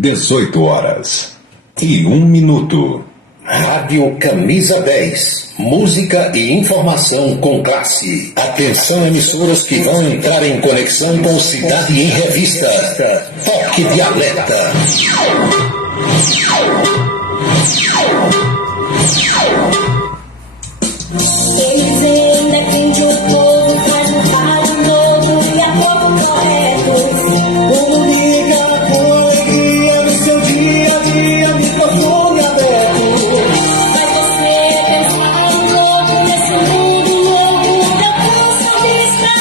18h01. Rádio Camisa 10. Música e informação com classe. Atenção, emissoras que vão entrar em conexão com Cidade em Revista. Toque de alerta. Eles ainda defendem o povo, faz um rádio novo e a pouco correto. Comunica com alegria no seu dia a dia, microfone aberto. Faz você pensar um pouco nesse mundo louco da força vista.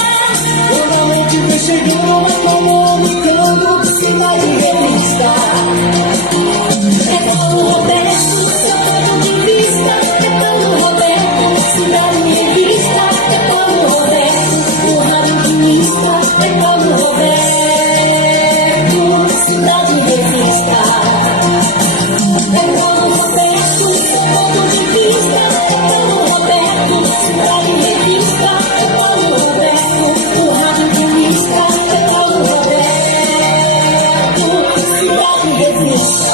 Toda noite vem chegando, comunicando, Cidade em Revista. É Paulo Roberto, seu ponto de vista. É Paulo Roberto, Cidade em Revista. É Paulo Roberto, o radioquinista. É Paulo Roberto, Cidade em Revista. É Paulo Roberto, seu ponto de vista. É Paulo Roberto, Cidade em Revista. É Paulo Roberto, o radioquinista. É Paulo Roberto, Cidade em Revista.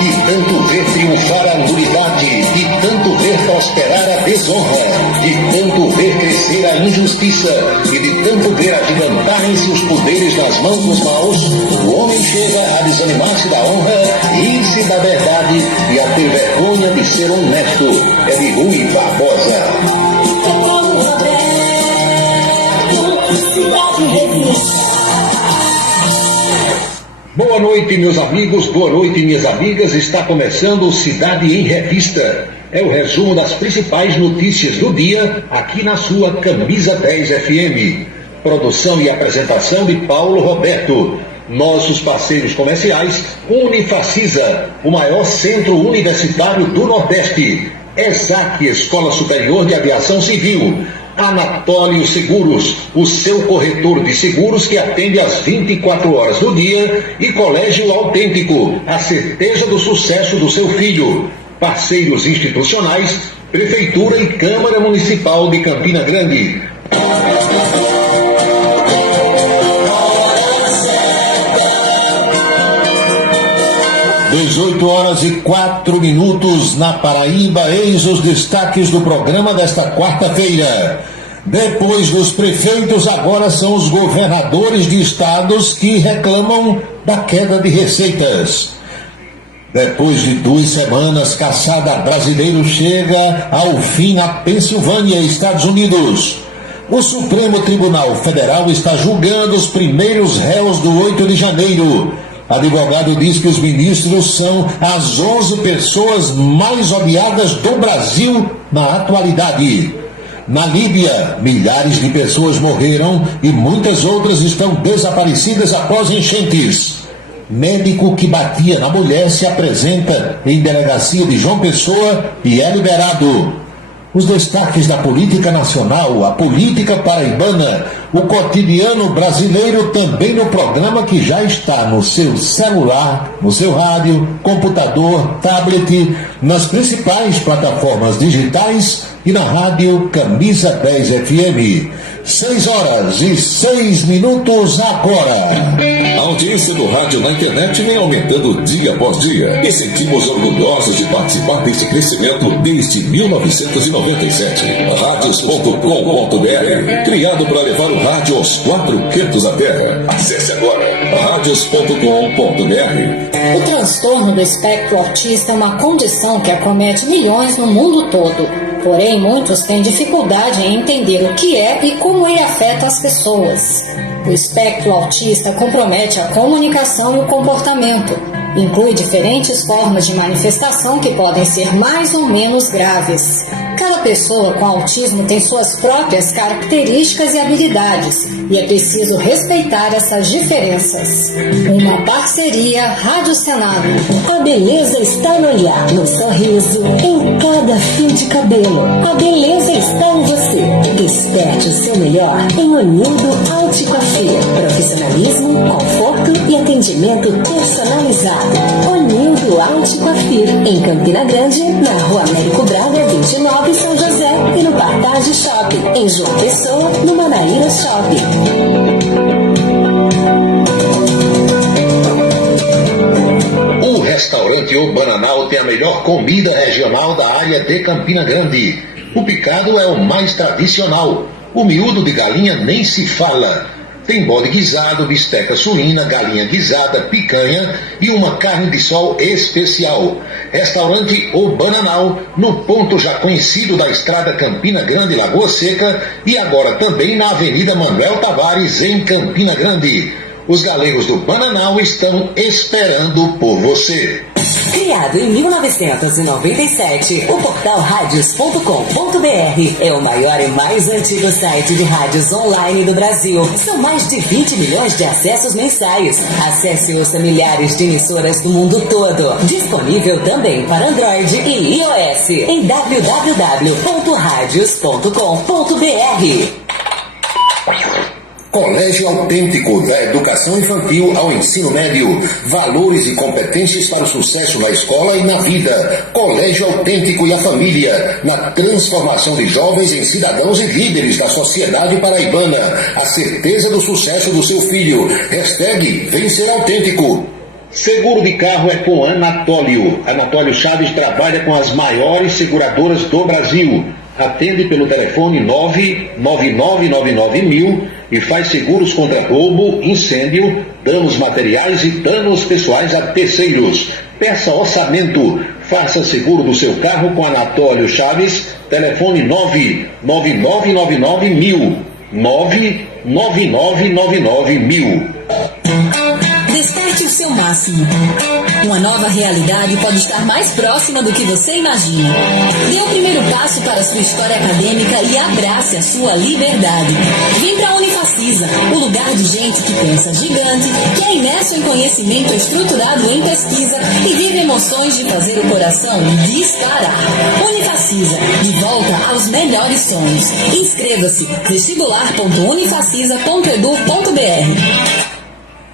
De tanto ver triunfar a nulidade, de tanto ver prosperar a desonra, de tanto ver crescer a injustiça e de tanto ver agigantarem-se os poderes nas mãos dos maus, o homem chega a desanimar-se da honra, rir-se da verdade e a ter vergonha de ser honesto. É de Rui Barbosa. É Paulo Roberto, Cidade em Revista. Boa noite, meus amigos, boa noite, minhas amigas. Está começando o Cidade em Revista. É o resumo das principais notícias do dia aqui na sua Camisa 10 FM. Produção e apresentação de Paulo Roberto. Nossos parceiros comerciais: Unifacisa, o maior centro universitário do Nordeste. ESAC, Escola Superior de Aviação Civil. Anatólio Seguros, o seu corretor de seguros que atende às 24 horas do dia, e Colégio Autêntico, a certeza do sucesso do seu filho. Parceiros institucionais: Prefeitura e Câmara Municipal de Campina Grande. 18h04 na Paraíba. Eis os destaques do programa desta quarta-feira. Depois dos prefeitos, agora são os governadores de estados que reclamam da queda de receitas. Depois de 2 semanas, caçada brasileiro chega ao fim na Pensilvânia, Estados Unidos. O Supremo Tribunal Federal está julgando os primeiros réus do 8 de janeiro. Advogado diz que os ministros são as 11 pessoas mais odiadas do Brasil na atualidade. Na Líbia, milhares de pessoas morreram e muitas outras estão desaparecidas após enchentes. Médico que batia na mulher se apresenta em delegacia de João Pessoa e é liberado. Os destaques da política nacional, a política paraibana, o cotidiano brasileiro também no programa que já está no seu celular, no seu rádio, computador, tablet, nas principais plataformas digitais e na rádio Camisa 10 FM. 6h06 agora. A audiência do rádio na internet vem aumentando dia após dia e sentimos orgulhosos de participar deste crescimento desde 1997. Radios.com.br, criado para levar o rádio aos 4 cantos da terra. Acesse agora radios.com.br. O transtorno do espectro autista é uma condição que acomete milhões no mundo todo. Porém, muitos têm dificuldade em entender o que é e como ele afeta as pessoas. O espectro autista compromete a comunicação e o comportamento. Inclui diferentes formas de manifestação que podem ser mais ou menos graves. Cada pessoa com autismo tem suas próprias características e habilidades, e é preciso respeitar essas diferenças. Uma parceria Rádio Senado. A beleza está no olhar, no sorriso, em cada fio de cabelo. A beleza está em você. Desperte o seu melhor em Onildo Alticoafia. Profissionalismo, conforto e atendimento personalizado. Onildo Alticoafia, em Campina Grande, na Rua Américo Braga, 29, São José, e no Partage Shopping, em João Pessoa, no Manaíra Shopping. Restaurante O Bananal tem a melhor comida regional da área de Campina Grande. O picado é o mais tradicional. O miúdo de galinha nem se fala. Tem bode guisado, bisteca suína, galinha guisada, picanha e uma carne de sol especial. Restaurante O Bananal, no ponto já conhecido da estrada Campina Grande, Lagoa Seca, e agora também na Avenida Manuel Tavares, em Campina Grande. Os galegos do Bananal estão esperando por você. Criado em 1997, o portal radios.com.br é o maior e mais antigo site de rádios online do Brasil. São mais de 20 milhões de acessos mensais. Acesse e ouça milhares de emissoras do mundo todo. Disponível também para Android e iOS em www.radios.com.br. Colégio Autêntico, da educação infantil ao ensino médio. Valores e competências para o sucesso na escola e na vida. Colégio Autêntico e a família, na transformação de jovens em cidadãos e líderes da sociedade paraibana. A certeza do sucesso do seu filho. Hashtag Vem Ser Autêntico. Seguro de carro é com Anatólio. Anatólio Chaves trabalha com as maiores seguradoras do Brasil. Atende pelo telefone 99999.000 e faz seguros contra roubo, incêndio, danos materiais e danos pessoais a terceiros. Peça orçamento. Faça seguro do seu carro com Anatólio Chaves. Telefone 99999.000. 99999.000. Desperte o seu máximo. Uma nova realidade pode estar mais próxima do que você imagina. Dê o primeiro passo para a sua história acadêmica e abrace a sua liberdade. Vem para a Unifacisa, o lugar de gente que pensa gigante, que é imerso em conhecimento estruturado em pesquisa e vive emoções de fazer o coração disparar. Unifacisa, de volta aos melhores sonhos. Inscreva-se vestibular.unifacisa.edu.br.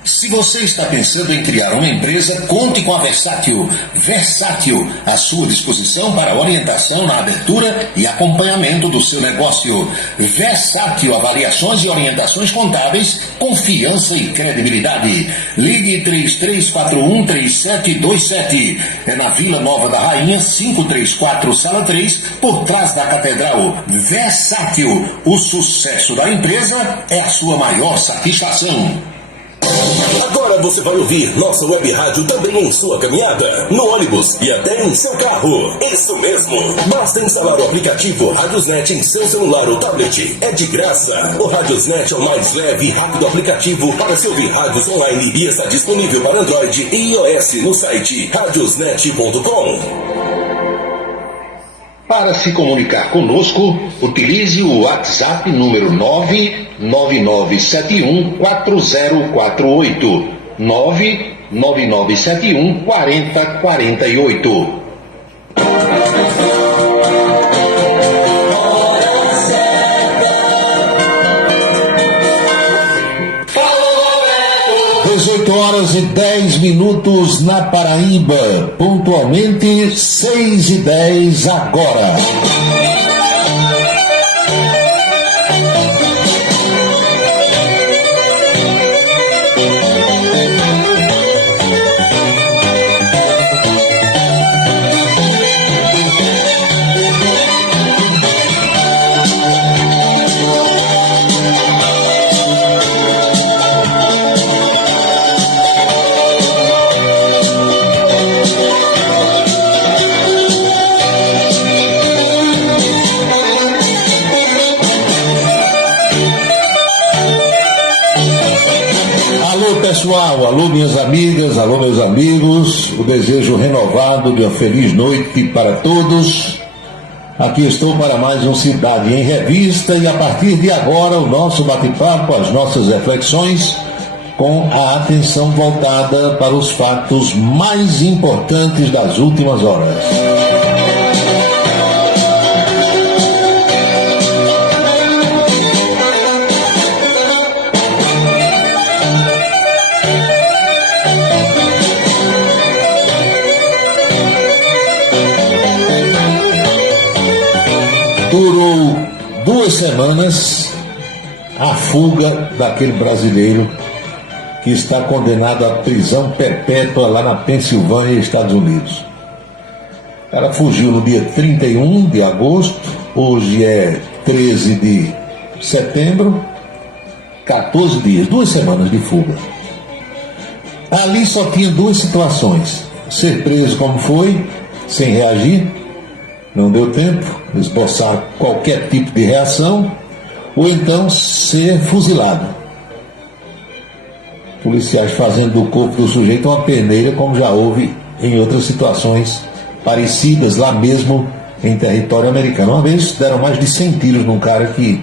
Se você está pensando em criar uma empresa, conte com a Versátil. Versátil, à sua disposição para orientação na abertura e acompanhamento do seu negócio. Versátil, avaliações e orientações contábeis, confiança e credibilidade. Ligue 33413727. É na Vila Nova da Rainha, 534, Sala 3, por trás da Catedral. Versátil, o sucesso da empresa é a sua maior satisfação. Agora você vai ouvir nossa web rádio também em sua caminhada, no ônibus e até em seu carro. Isso mesmo! Basta instalar o aplicativo Radiosnet em seu celular ou tablet. É de graça. O Radiosnet é o mais leve e rápido aplicativo para se ouvir rádios online e está disponível para Android e iOS no site radiosnet.com. Para se comunicar conosco, utilize o WhatsApp número 999714048. 999714048. Horas e 10 minutos na Paraíba, pontualmente 6h10 agora. Pessoal, alô minhas amigas, alô meus amigos, o desejo renovado de uma feliz noite para todos. Aqui estou para mais um Cidade em Revista e a partir de agora o nosso bate-papo, as nossas reflexões com a atenção voltada para os fatos mais importantes das últimas horas. Durou 2 semanas a fuga daquele brasileiro que está condenado à prisão perpétua lá na Pensilvânia, Estados Unidos. O cara fugiu no dia 31 de agosto, hoje é 13 de setembro, 14 dias, 2 semanas de fuga. Ali só tinha 2 situações: ser preso como foi, sem reagir, não deu tempo de esboçar qualquer tipo de reação, ou então ser fuzilado. Policiais fazendo do corpo do sujeito uma peneira, como já houve em outras situações parecidas lá mesmo em território americano. Uma vez deram mais de 100 tiros num cara que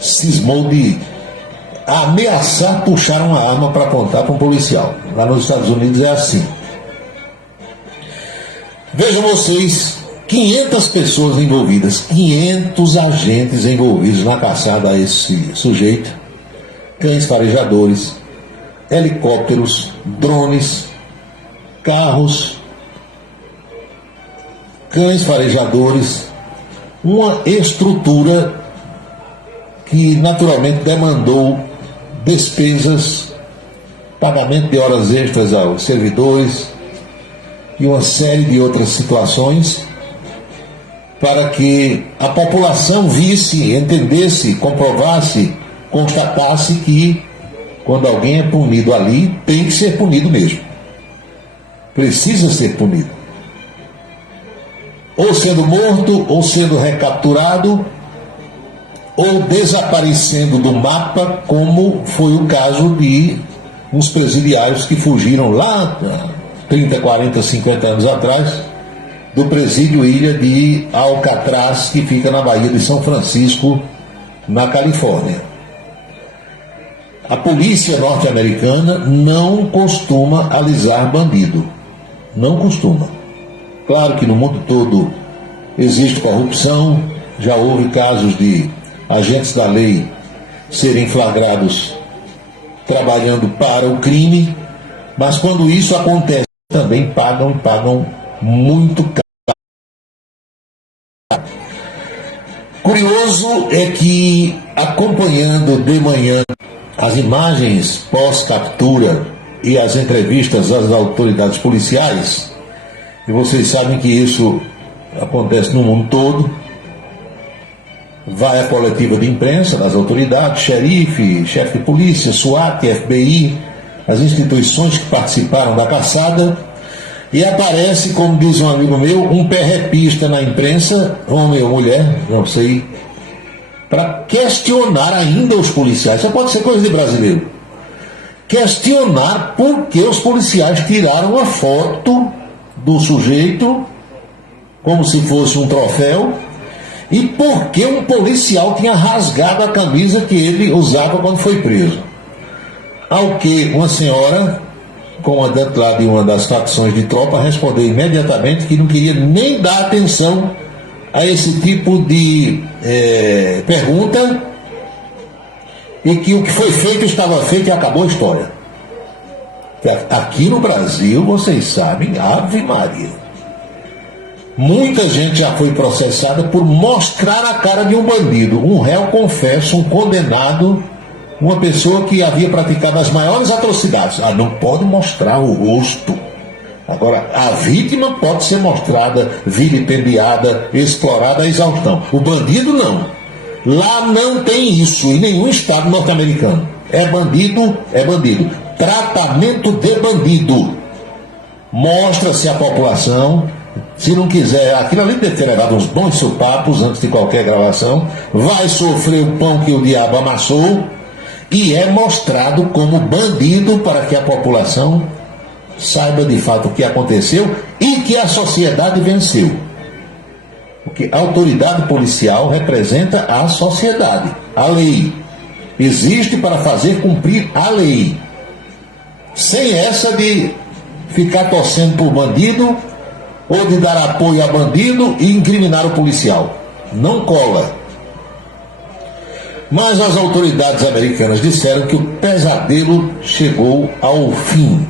cismou de ameaçar puxar uma arma para apontar para um policial. Lá nos Estados Unidos é assim. Vejam vocês, 500 pessoas envolvidas, 500 agentes envolvidos na caçada a esse sujeito, cães farejadores, helicópteros, drones, carros, cães farejadores, uma estrutura que naturalmente demandou despesas, pagamento de horas extras aos servidores e uma série de outras situações para que a população visse, entendesse, comprovasse, constatasse que quando alguém é punido ali, tem que ser punido mesmo. Precisa ser punido. Ou sendo morto, ou sendo recapturado, ou desaparecendo do mapa, como foi o caso de uns presidiários que fugiram lá 30, 40, 50 anos atrás do presídio Ilha de Alcatraz, que fica na Baía de São Francisco, na Califórnia. A polícia norte-americana não costuma alisar bandido. Não costuma. Claro que no mundo todo existe corrupção, já houve casos de agentes da lei serem flagrados trabalhando para o crime, mas quando isso acontece também pagam muito caro. Curioso é que, acompanhando de manhã as imagens pós-captura e as entrevistas às autoridades policiais, e vocês sabem que isso acontece no mundo todo, vai a coletiva de imprensa das autoridades, xerife, chefe de polícia, SWAT, FBI, as instituições que participaram da caçada, e aparece, como diz um amigo meu, um perrepista na imprensa, homem ou mulher, não sei, para questionar ainda os policiais. Isso pode ser coisa de brasileiro. Questionar por que os policiais tiraram a foto do sujeito como se fosse um troféu e por que um policial tinha rasgado a camisa que ele usava quando foi preso. Ao que uma senhora, comandante lá de uma das facções de tropa, respondeu imediatamente que não queria nem dar atenção a esse tipo de pergunta e que o que foi feito estava feito e acabou a história. Aqui no Brasil, vocês sabem, Ave Maria, muita gente já foi processada por mostrar a cara de um bandido, um réu confesso, um condenado, uma pessoa que havia praticado as maiores atrocidades. Não pode mostrar o rosto. Agora, a vítima pode ser mostrada, vilipendiada, explorada à exaustão. O bandido não. Lá não tem isso em nenhum estado norte-americano. É bandido, é bandido. Tratamento de bandido. Mostra-se à população, se não quiser, aquilo ali deve ter levado uns bons sopapos antes de qualquer gravação, vai sofrer o pão que o diabo amassou e é mostrado como bandido para que a população saiba de fato o que aconteceu e que a sociedade venceu. Porque a autoridade policial representa a sociedade, a lei. Existe para fazer cumprir a lei. Sem essa de ficar torcendo por bandido ou de dar apoio a bandido e incriminar o policial. Não cola. Mas as autoridades americanas disseram que o pesadelo chegou ao fim.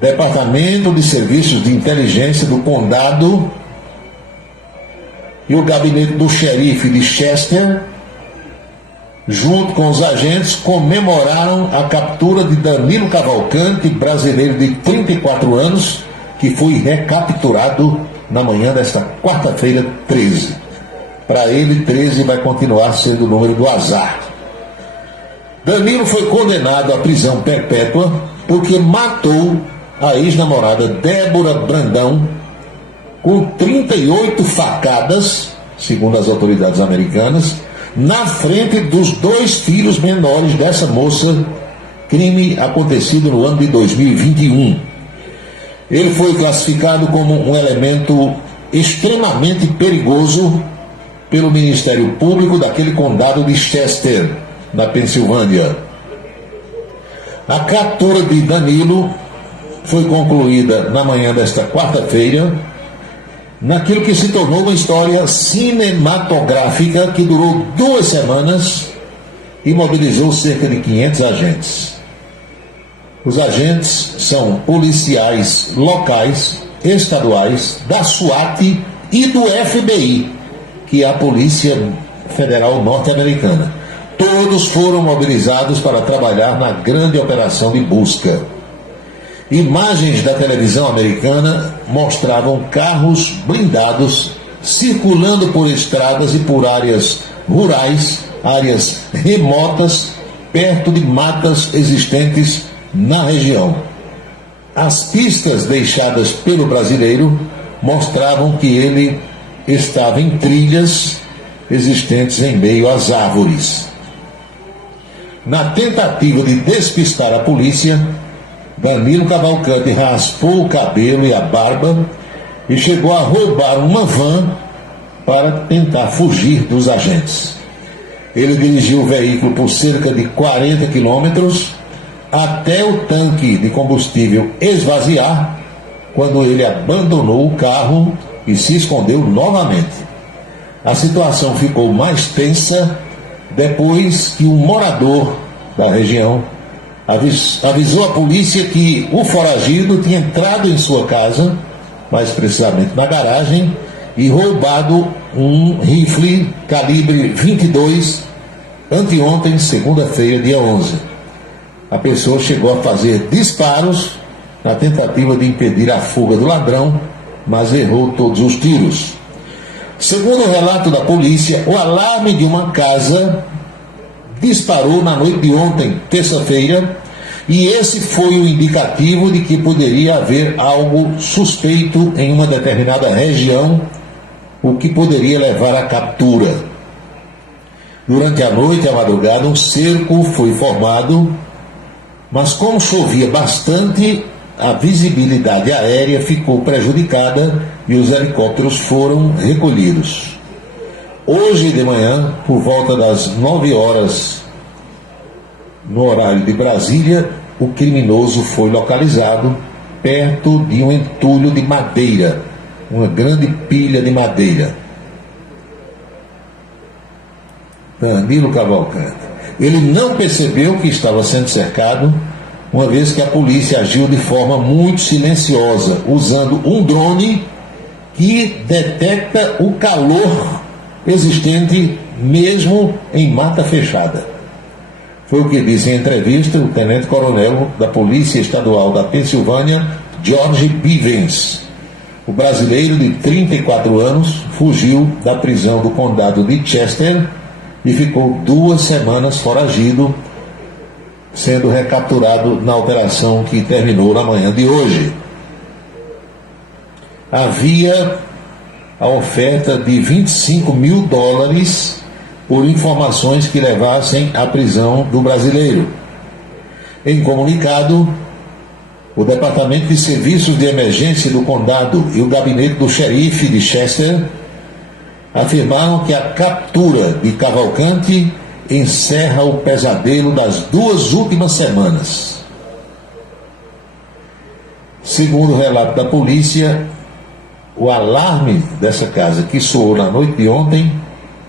Departamento de Serviços de Inteligência do Condado e o gabinete do xerife de Chester junto com os agentes, comemoraram a captura de Danilo Cavalcante, brasileiro de 34 anos, que foi recapturado na manhã desta quarta-feira, 13. Para ele, 13 vai continuar sendo o número do azar. Danilo foi condenado à prisão perpétua porque matou a ex-namorada Débora Brandão com 38 facadas, segundo as autoridades americanas, na frente dos 2 filhos menores dessa moça, crime acontecido no ano de 2021. Ele foi classificado como um elemento extremamente perigoso pelo Ministério Público daquele condado de Chester, na Pensilvânia. A captura de Danilo foi concluída na manhã desta quarta-feira, naquilo que se tornou uma história cinematográfica que durou 2 semanas e mobilizou cerca de 500 agentes. Os agentes são policiais locais, estaduais, da SWAT e do FBI, que é a Polícia Federal Norte-Americana. Todos foram mobilizados para trabalhar na grande operação de busca. Imagens da televisão americana mostravam carros blindados circulando por estradas e por áreas rurais, áreas remotas, perto de matas existentes na região. As pistas deixadas pelo brasileiro mostravam que ele estava em trilhas existentes em meio às árvores. Na tentativa de despistar a polícia, Danilo Cavalcante raspou o cabelo e a barba e chegou a roubar uma van para tentar fugir dos agentes. Ele dirigiu o veículo por cerca de 40 quilômetros até o tanque de combustível esvaziar, quando ele abandonou o carro e se escondeu novamente. A situação ficou mais tensa depois que um morador da região avisou a polícia que o foragido tinha entrado em sua casa, mais precisamente na garagem, e roubado um rifle calibre 22 anteontem, segunda-feira, dia 11. A pessoa chegou a fazer disparos na tentativa de impedir a fuga do ladrão, mas errou todos os tiros. Segundo o relato da polícia, o alarme de uma casa disparou na noite de ontem, terça-feira, e esse foi o indicativo de que poderia haver algo suspeito em uma determinada região, o que poderia levar à captura. Durante a noite e a madrugada, um cerco foi formado, mas como chovia bastante, a visibilidade aérea ficou prejudicada e os helicópteros foram recolhidos. Hoje de manhã, por volta das 9 horas, no horário de Brasília, o criminoso foi localizado perto de um entulho de madeira, uma grande pilha de madeira. Danilo Cavalcante. Ele não percebeu que estava sendo cercado, uma vez que a polícia agiu de forma muito silenciosa, usando um drone que detecta o calor existente mesmo em mata fechada. Foi o que disse em entrevista o tenente-coronel da Polícia Estadual da Pensilvânia, George Bivens. O brasileiro de 34 anos fugiu da prisão do condado de Chester e ficou 2 semanas foragido, sendo recapturado na operação que terminou na manhã de hoje. Havia a oferta de $25 mil por informações que levassem à prisão do brasileiro. Em comunicado, o Departamento de Serviços de Emergência do Condado e o gabinete do xerife de Chester afirmaram que a captura de Cavalcante encerra o pesadelo das 2 últimas semanas. Segundo o relato da polícia, o alarme dessa casa que soou na noite de ontem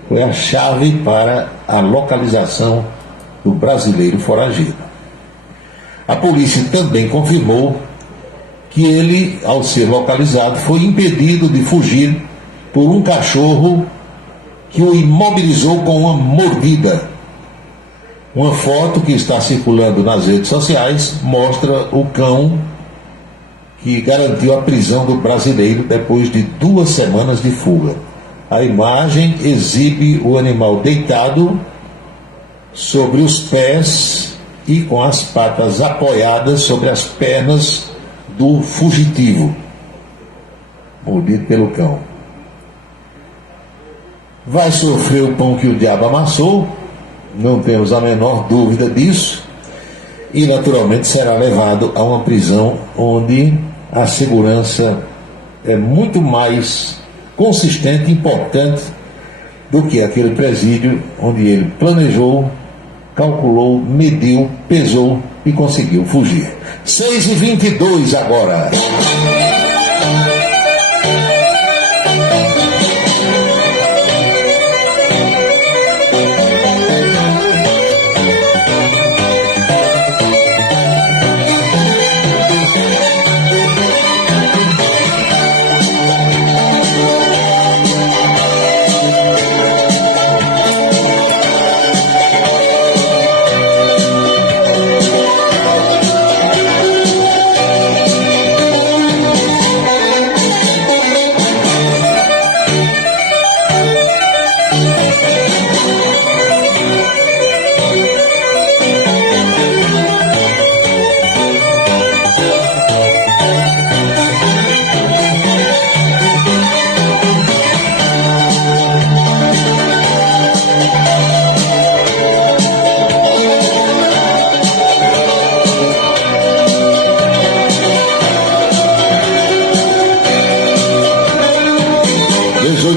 foi a chave para a localização do brasileiro foragido. A polícia também confirmou que ele, ao ser localizado, foi impedido de fugir por um cachorro que o imobilizou com uma mordida. Uma foto que está circulando nas redes sociais mostra o cão que garantiu a prisão do brasileiro depois de 2 semanas de fuga. A imagem exibe o animal deitado sobre os pés e com as patas apoiadas sobre as pernas do fugitivo, mordido pelo cão. Vai sofrer o pão que o diabo amassou, não temos a menor dúvida disso, e naturalmente será levado a uma prisão onde a segurança é muito mais consistente e importante do que aquele presídio onde ele planejou, calculou, mediu, pesou e conseguiu fugir. 6h22 agora.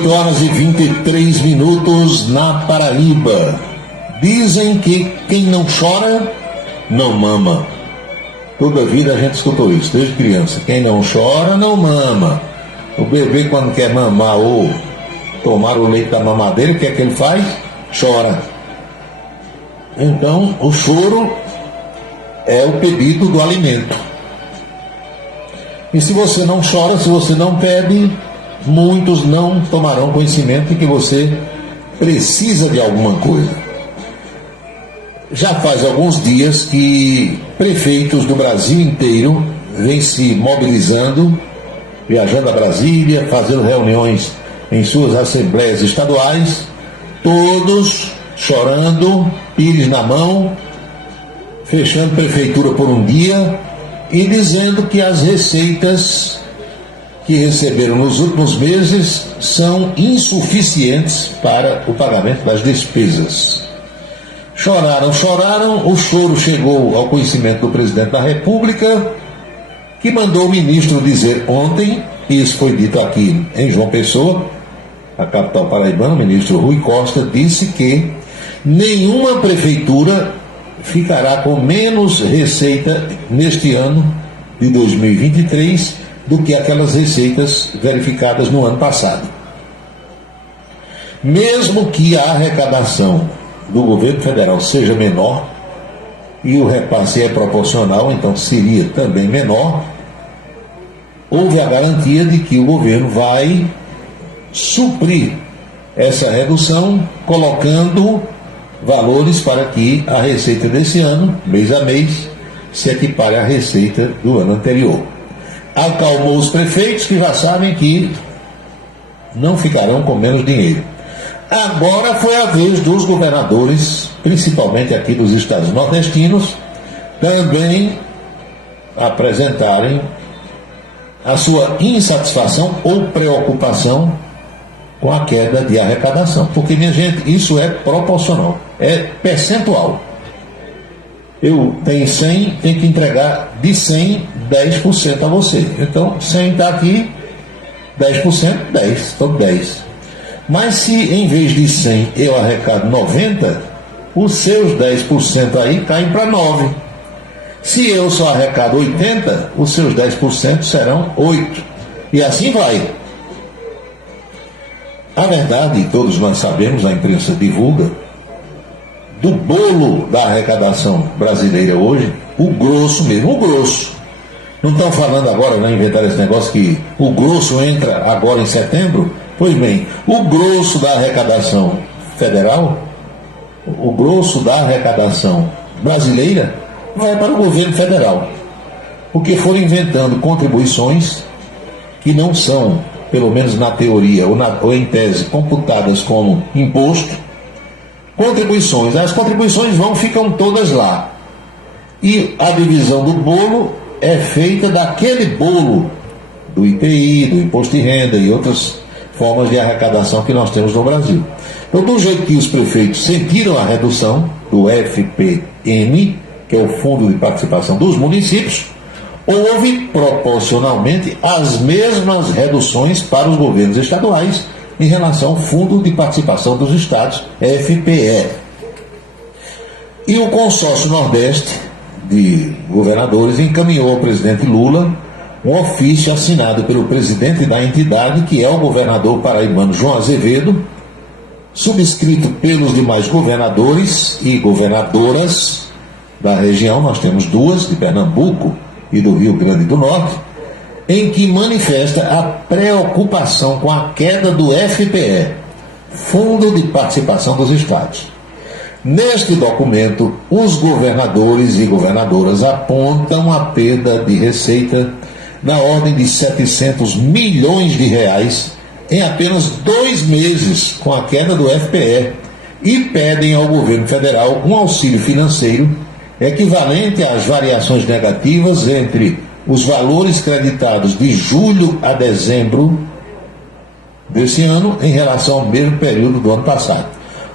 18h23 na Paraíba. Dizem que quem não chora, não mama. Toda a vida a gente escutou isso, desde criança. Quem não chora, não mama. O bebê, quando quer mamar ou tomar o leite da mamadeira, o que é que ele faz? Chora. Então, o choro é o pedido do alimento. E se você não chora, se você não pede, muitos não tomarão conhecimento de que você precisa de alguma coisa. Já faz alguns dias que prefeitos do Brasil inteiro vêm se mobilizando, viajando a Brasília, fazendo reuniões em suas assembleias estaduais, todos chorando, pires na mão, fechando prefeitura por um dia e dizendo que as receitas que receberam nos últimos meses são insuficientes para o pagamento das despesas. Choraram, o choro chegou ao conhecimento do presidente da República, que mandou o ministro dizer ontem, e isso foi dito aqui em João Pessoa, a capital paraibana, o ministro Rui Costa, disse que nenhuma prefeitura ficará com menos receita neste ano de 2023 do que aquelas receitas verificadas no ano passado. Mesmo que a arrecadação do governo federal seja menor, e o repasse é proporcional, então seria também menor, houve a garantia de que o governo vai suprir essa redução, colocando valores para que a receita desse ano, mês a mês, se equipare à receita do ano anterior. Acalmou os prefeitos, que já sabem que não ficarão com menos dinheiro. Agora foi a vez dos governadores, principalmente aqui dos estados nordestinos, também apresentarem a sua insatisfação ou preocupação com a queda de arrecadação. Porque, minha gente, isso é proporcional, é percentual. Eu tenho 100, tenho que entregar de 100, 10% a você. Então, 100 está aqui, 10%, 10, estou 10. Mas se em vez de 100 eu arrecado 90, os seus 10% aí caem para 9. Se eu só arrecado 80, os seus 10% serão 8. E assim vai. A verdade, todos nós sabemos, a imprensa divulga, do bolo da arrecadação brasileira hoje, o grosso mesmo, o grosso. Não estão falando agora, não inventaram esse negócio que o grosso entra agora em setembro? Pois bem, o grosso da arrecadação federal o grosso da arrecadação brasileira vai para o governo federal, porque foram inventando contribuições que não são, pelo menos na teoria ou em tese, computadas como imposto. As contribuições ficam todas lá, e a divisão do bolo é feita daquele bolo do IPI, do imposto de renda e outras formas de arrecadação que nós temos no Brasil. Então, do jeito que os prefeitos sentiram a redução do FPM, que é o Fundo de Participação dos Municípios, houve proporcionalmente as mesmas reduções para os governos estaduais em relação ao Fundo de Participação dos Estados, FPE. E o Consórcio Nordeste de Governadores encaminhou ao presidente Lula um ofício assinado pelo presidente da entidade, que é o governador paraibano João Azevedo, subscrito pelos demais governadores e governadoras da região. Nós temos duas, de Pernambuco e do Rio Grande do Norte, em que manifesta a preocupação com a queda do FPE, Fundo de Participação dos Estados. Neste documento, os governadores e governadoras apontam a perda de receita na ordem de 700 milhões de reais em apenas 2 meses com a queda do FPE e pedem ao governo federal um auxílio financeiro equivalente às variações negativas entre os valores creditados de julho a dezembro desse ano em relação ao mesmo período do ano passado.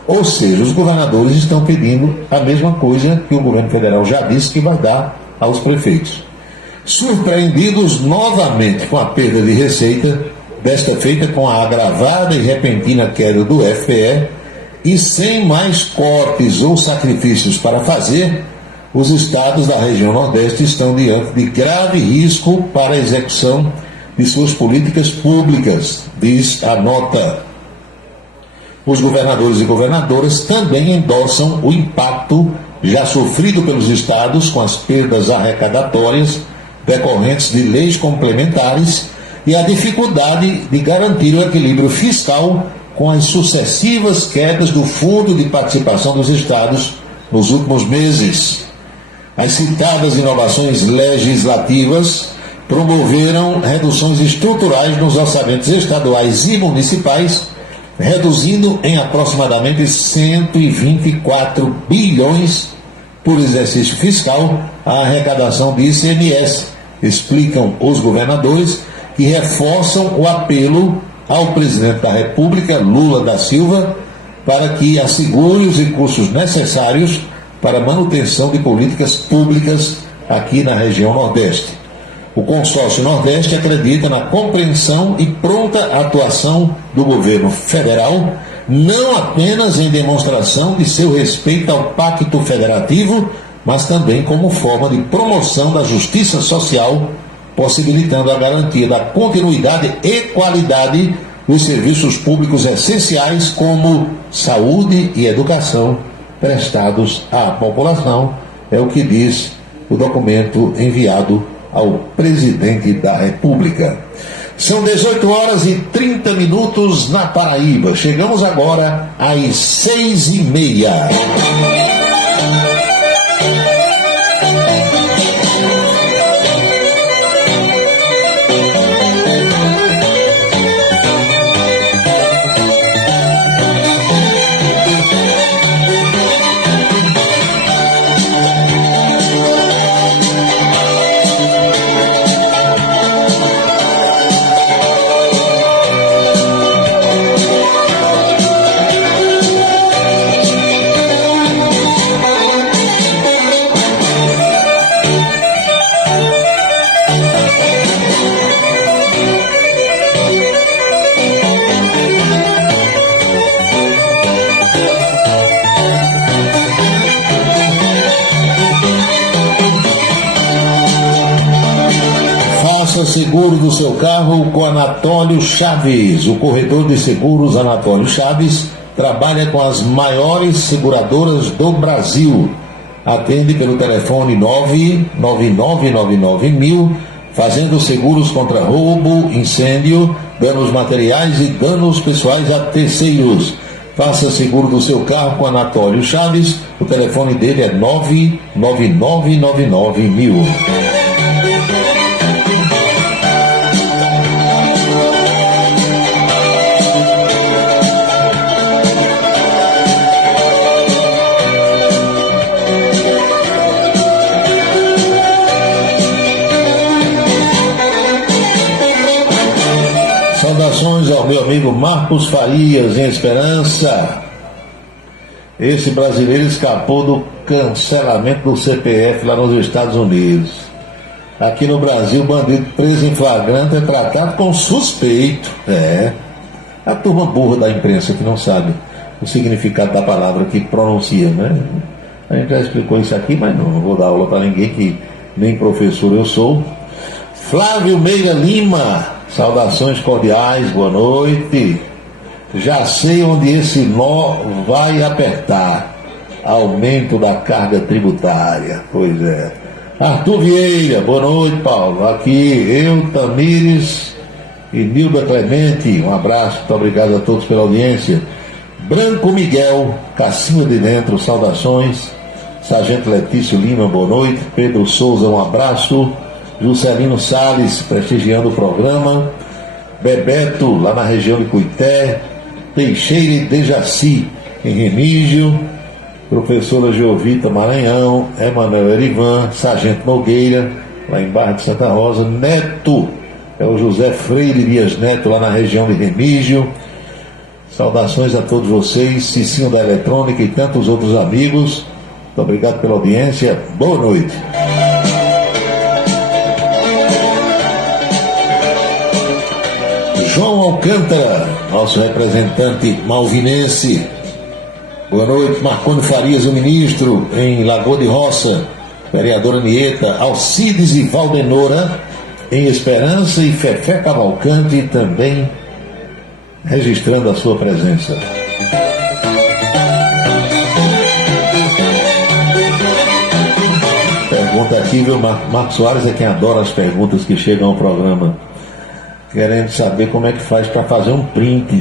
Ou seja, os governadores estão pedindo a mesma coisa que o governo federal já disse que vai dar aos prefeitos. Surpreendidos novamente com a perda de receita, desta feita com a agravada e repentina queda do FPE, e sem mais cortes ou sacrifícios para fazer, os estados da região Nordeste estão diante de grave risco para a execução de suas políticas públicas, diz a nota. Os governadores e governadoras também endossam o impacto já sofrido pelos estados com as perdas arrecadatórias decorrentes de leis complementares e a dificuldade de garantir o equilíbrio fiscal com as sucessivas quedas do Fundo de Participação dos Estados nos últimos meses. As citadas inovações legislativas promoveram reduções estruturais nos orçamentos estaduais e municipais, reduzindo em aproximadamente 124 bilhões por exercício fiscal a arrecadação de ICMS, explicam os governadores, que reforçam o apelo ao presidente da República, Lula da Silva, para que assegure os recursos necessários para a manutenção de políticas públicas aqui na região Nordeste. O Consórcio Nordeste acredita na compreensão e pronta atuação do governo federal, não apenas em demonstração de seu respeito ao Pacto Federativo, mas também como forma de promoção da justiça social, possibilitando a garantia da continuidade e qualidade dos serviços públicos essenciais como saúde e educação prestados à população, é o que diz o documento enviado ao presidente da República. São 18 horas e 30 minutos na Paraíba. Chegamos agora às 6h30. Seguro do seu carro com Anatólio Chaves. O corretor de seguros Anatólio Chaves trabalha com as maiores seguradoras do Brasil. Atende pelo telefone 99999 fazendo seguros contra roubo, incêndio, danos materiais e danos pessoais a terceiros. Faça seguro do seu carro com Anatólio Chaves. O telefone dele é 99999.000. Saudações ao meu amigo Marcos Farias, em Esperança. Esse brasileiro escapou do cancelamento do CPF lá nos Estados Unidos. Aqui no Brasil, bandido preso em flagrante é tratado como suspeito. A turma burra da imprensa que não sabe o significado da palavra que pronuncia, né? A gente já explicou isso aqui, mas não vou dar aula para ninguém, que nem professor eu sou. Flávio Meira Lima, saudações cordiais, boa noite. Já sei onde esse nó vai apertar. Aumento da carga tributária. Pois é. Arthur Vieira, boa noite, Paulo. Aqui eu, Tamires e Nilda Clemente. Um abraço, muito obrigado a todos pela audiência. Branco Miguel, Cassinha de Dentro, saudações. Sargento Letício Lima, boa noite. Pedro Souza, um abraço. Juscelino Salles, prestigiando o programa. Bebeto, lá na região de Cuité. Teixeira e Dejaci, em Remígio. Professora Geovita Maranhão. Emanuel Erivan. Sargento Nogueira, lá em Barra de Santa Rosa. Neto, é o José Freire Dias Neto, lá na região de Remígio. Saudações a todos vocês. Cicinho da Eletrônica e tantos outros amigos. Muito obrigado pela audiência. Boa noite. João Alcântara, nosso representante malvinense. Boa noite. Marconi Farias, o ministro, em Lagoa de Roça. Vereadora Nieta, Alcides e Valdenora, em Esperança, e Fefé Cavalcante também registrando a sua presença. Pergunta aqui, viu? Marcos Soares é quem adora as perguntas que chegam ao programa, querendo saber como é que faz para fazer um print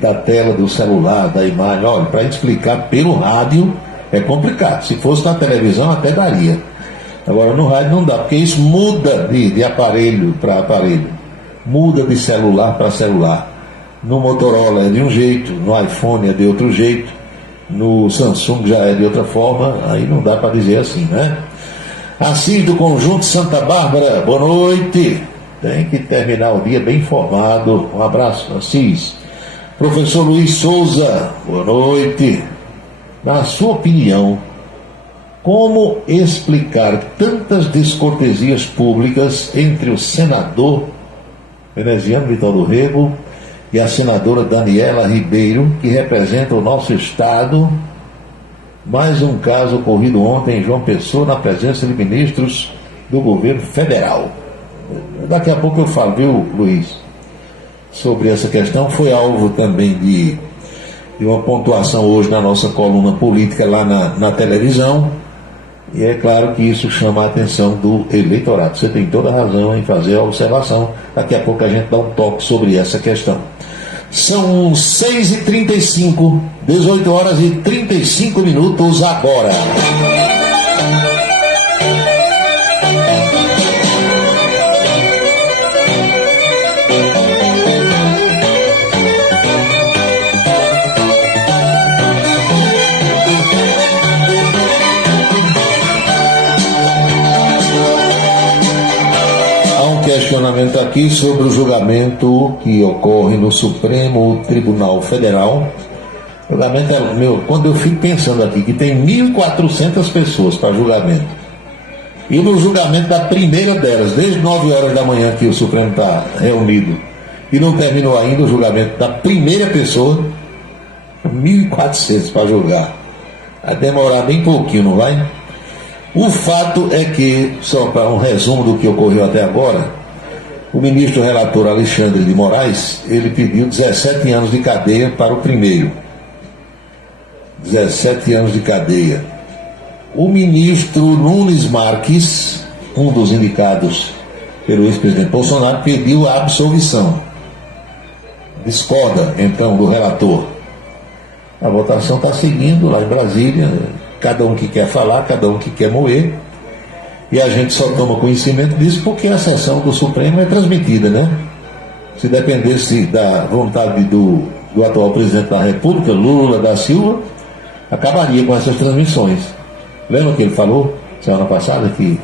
da tela do celular, da imagem. Olha, para explicar pelo rádio é complicado. Se fosse na televisão até daria. Agora no rádio não dá, porque isso muda de aparelho para aparelho. Muda de celular para celular. No Motorola é de um jeito, no iPhone é de outro jeito, no Samsung já é de outra forma, aí não dá para dizer assim, né? Assis do Conjunto Santa Bárbara, boa noite. Tem que terminar o dia bem informado. Um abraço, Assis. Professor Luiz Souza, boa noite. Na sua opinião, como explicar tantas descortesias públicas entre o senador veneziano Vitor do Rego e a senadora Daniela Ribeiro, que representa o nosso estado? Mais um caso ocorrido ontem em João Pessoa, na presença de ministros do governo federal. Daqui a pouco eu falo, viu, Luiz, sobre essa questão. Foi alvo também de uma pontuação hoje na nossa coluna política lá na televisão, e é claro que isso chama a atenção do eleitorado. Você tem toda a razão em fazer a observação. Daqui a pouco a gente dá um toque sobre essa questão. São 6h35, 18 horas e 35 minutos agora. Questionamento aqui sobre o julgamento que ocorre no Supremo Tribunal Federal. O julgamento é meu. Quando eu fico pensando aqui que tem 1.400 pessoas para julgamento, e no julgamento da primeira delas, desde 9 horas da manhã que o Supremo está reunido, e não terminou ainda o julgamento da primeira pessoa, 1.400 para julgar. Vai demorar bem pouquinho, não vai? O fato é que, só para um resumo do que ocorreu até agora, o ministro relator Alexandre de Moraes, ele pediu 17 anos de cadeia para o primeiro. 17 anos de cadeia. O ministro Nunes Marques, um dos indicados pelo ex-presidente Bolsonaro, pediu a absolvição. Discorda, então, do relator. A votação está seguindo lá em Brasília, cada um que quer falar, cada um que quer moer, e a gente só toma conhecimento disso porque a sessão do Supremo é transmitida, né? Se dependesse da vontade do atual presidente da República, Lula da Silva, acabaria com essas transmissões. Lembra que ele falou, semana passada, que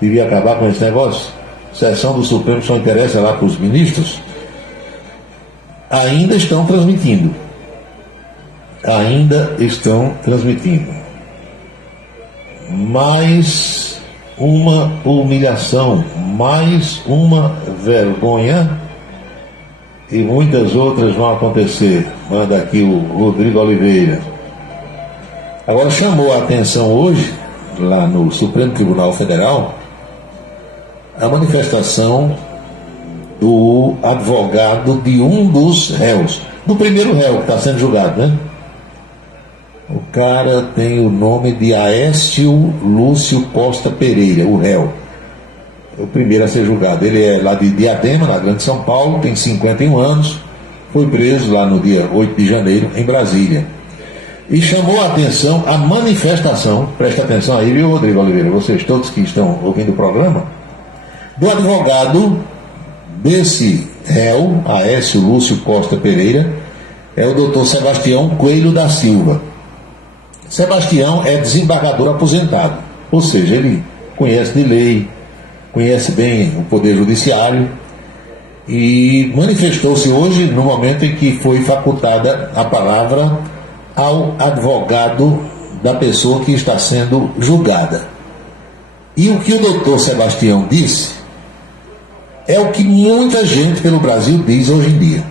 devia acabar com esse negócio? Sessão do Supremo só interessa lá para os ministros? Ainda estão transmitindo. Ainda estão transmitindo. Mais uma humilhação, mais uma vergonha, e muitas outras vão acontecer. Manda aqui o Rodrigo Oliveira. Agora, chamou a atenção hoje, lá no Supremo Tribunal Federal, a manifestação do advogado de um dos réus, do primeiro réu que está sendo julgado, né? O cara tem o nome de Aécio Lúcio Costa Pereira, o réu. É o primeiro a ser julgado. Ele é lá de Diadema, na Grande São Paulo, tem 51 anos, foi preso lá no dia 8 de janeiro, em Brasília. E chamou a atenção a manifestação, presta atenção aí, viu, Rodrigo Oliveira, vocês todos que estão ouvindo o programa, do advogado desse réu, Aécio Lúcio Costa Pereira, é o doutor Sebastião Coelho da Silva. Sebastião é desembargador aposentado, ou seja, ele conhece de lei, conhece bem o Poder Judiciário, e manifestou-se hoje no momento em que foi facultada a palavra ao advogado da pessoa que está sendo julgada. E o que o doutor Sebastião disse é o que muita gente pelo Brasil diz hoje em dia.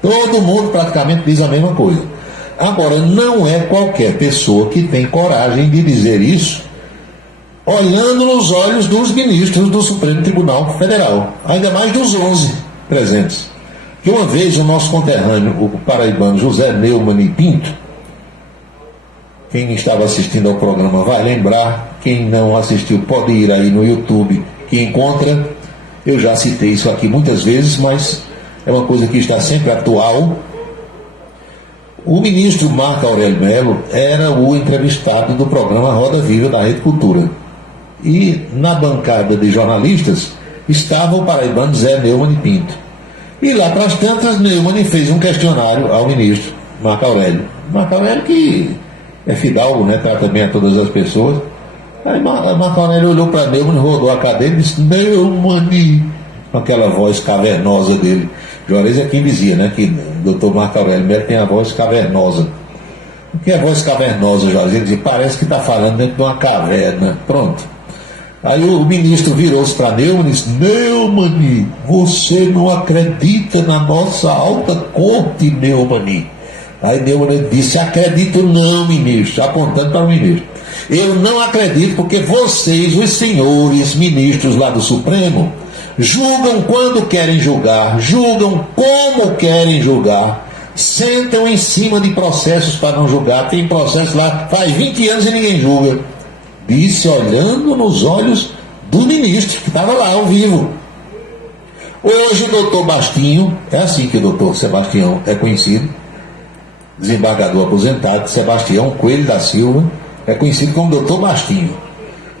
Todo mundo praticamente diz a mesma coisa. Agora, não é qualquer pessoa que tem coragem de dizer isso olhando nos olhos dos ministros do Supremo Tribunal Federal, ainda mais dos 11 presentes. Que uma vez o nosso conterrâneo, o paraibano José Neumann e Pinto, quem estava assistindo ao programa vai lembrar, quem não assistiu pode ir aí no YouTube que encontra. Eu já citei isso aqui muitas vezes, mas é uma coisa que está sempre atual. O ministro Marco Aurélio Melo era o entrevistado do programa Roda Viva da Rede Cultura. E na bancada de jornalistas estava o paraibano Zé Neumann e Pinto. E lá para as tantas, Neumann fez um questionário ao ministro Marco Aurélio. Marco Aurélio que é fidalgo, né? Trata bem a todas as pessoas. Aí Marco Aurélio olhou para Neumann, rodou a cadeira e disse: Neumann, com aquela voz cavernosa dele. Juarez é quem dizia, né, que o doutor Marco Aurélio Melo tem a voz cavernosa. O que é voz cavernosa, Juarez? Ele dizia: parece que está falando dentro de uma caverna. Pronto. Aí o ministro virou-se para Neumann e disse: Neumann, você não acredita na nossa alta corte, Neumann? Aí Neumann disse: acredito não, ministro, apontando para o ministro. Eu não acredito porque vocês, os senhores ministros lá do Supremo, julgam quando querem julgar, julgam como querem julgar, sentam em cima de processos para não julgar. Tem processo lá faz 20 anos e ninguém julga. Disse olhando nos olhos do ministro que estava lá ao vivo. Hoje o doutor Bastinho, é assim que o doutor Sebastião é conhecido, desembargador aposentado, Sebastião Coelho da Silva, é conhecido como doutor Bastinho.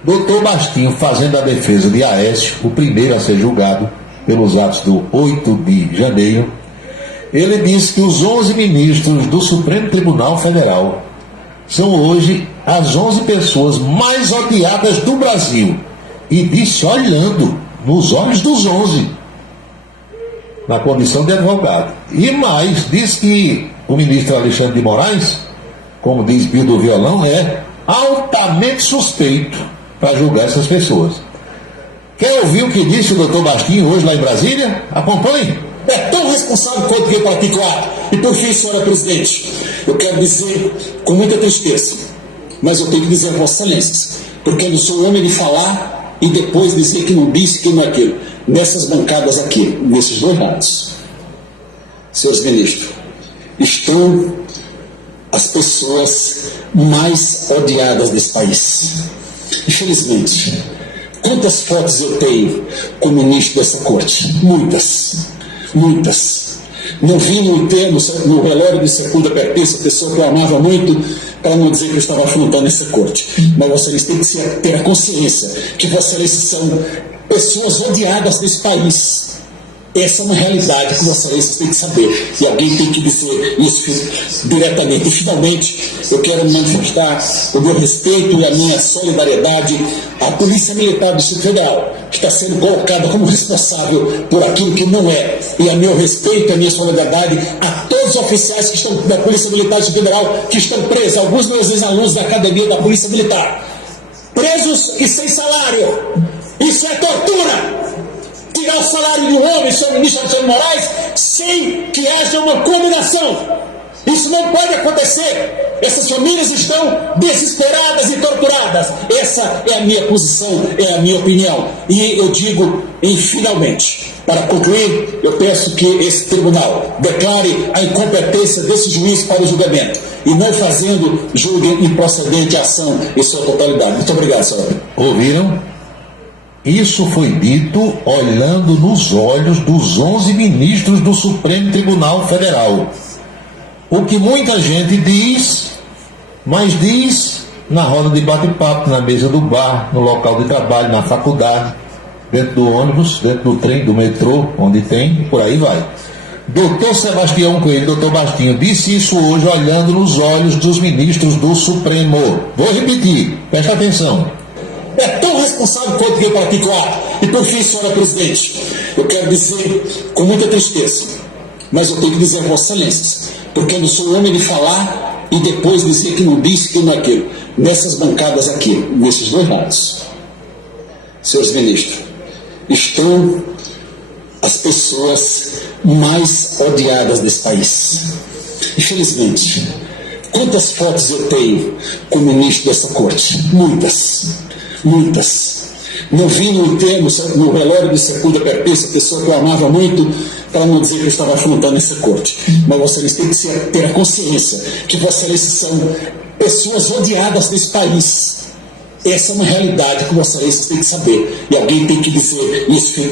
Doutor Bastinho fazendo a defesa de Aécio, o primeiro a ser julgado pelos atos do 8 de janeiro, ele disse que os 11 ministros do Supremo Tribunal Federal são hoje as 11 pessoas mais odiadas do Brasil. E disse olhando nos olhos dos 11, na condição de advogado. E mais, diz que o ministro Alexandre de Moraes, como diz Pio do Violão, é altamente suspeito para julgar essas pessoas. Quer ouvir o que disse o doutor Bastinho hoje lá em Brasília? Acompanhe. É tão responsável quanto quem pratica o ato. E por fim, senhora presidente, eu quero dizer com muita tristeza, mas eu tenho que dizer a Vossa Excelências, porque eu não sou homem de falar e depois dizer que não disse, que não é aquilo. Nessas bancadas aqui, nesses dois lados, senhores ministros, estão as pessoas mais odiadas desse país. Infelizmente, quantas fotos eu tenho com o ministro dessa corte? Muitas. Não vi no relógio de sepultura pertença, pessoa que eu amava muito, para não dizer que eu estava afrontando essa corte. Mas Vossa Excelência tem que ter a consciência que Vossa Excelência são pessoas odiadas desse país. Essa é uma realidade que Vossa Excelência tem que saber. E alguém tem que dizer isso diretamente. E, finalmente, eu quero manifestar o meu respeito e a minha solidariedade à Polícia Militar do Distrito Federal, que está sendo colocada como responsável por aquilo que não é. E a meu respeito e a minha solidariedade a todos os oficiais que estão da Polícia Militar do Distrito Federal, que estão presos, alguns meus ex-alunos da Academia da Polícia Militar, presos e sem salário. Isso é tortura! Tirar o salário de um homem, senhor ministro Alexandre Moraes, sem que haja uma combinação. Isso não pode acontecer. Essas famílias estão desesperadas e torturadas. Essa é a minha posição, é a minha opinião. E eu digo, finalmente, para concluir, eu peço que esse tribunal declare a incompetência desse juiz para o julgamento e não fazendo julgue improcedente a ação em sua totalidade. Muito obrigado, senhor. Ouviram? Isso foi dito olhando nos olhos dos 11 ministros do Supremo Tribunal Federal. O que muita gente diz, mas diz na roda de bate-papo, na mesa do bar, no local de trabalho, na faculdade, dentro do ônibus, dentro do trem, do metrô, onde tem, e por aí vai. Doutor Sebastião Coelho, doutor Bastinho, disse isso hoje olhando nos olhos dos ministros do Supremo. Vou repetir, presta atenção. É tão responsável quanto eu pratico ato. E por fim, senhora presidente, eu quero dizer com muita tristeza, mas eu tenho que dizer a Vossa Excelência, porque eu não sou homem de falar e depois dizer que não disse, que não é aquilo. Nessas bancadas aqui, nesses dois lados, senhores ministros, estão as pessoas mais odiadas desse país. Infelizmente, quantas fotos eu tenho com o ministro dessa corte? Muitas. Não vi no relógio de sepultura pertença, pessoa que eu amava muito, para não dizer que eu estava afrontando essa corte. Mas Vossa Excelência tem que ter a consciência que Vossa Excelência são pessoas odiadas desse país. Essa é uma realidade que Vossa Excelência tem que saber. E alguém tem que dizer isso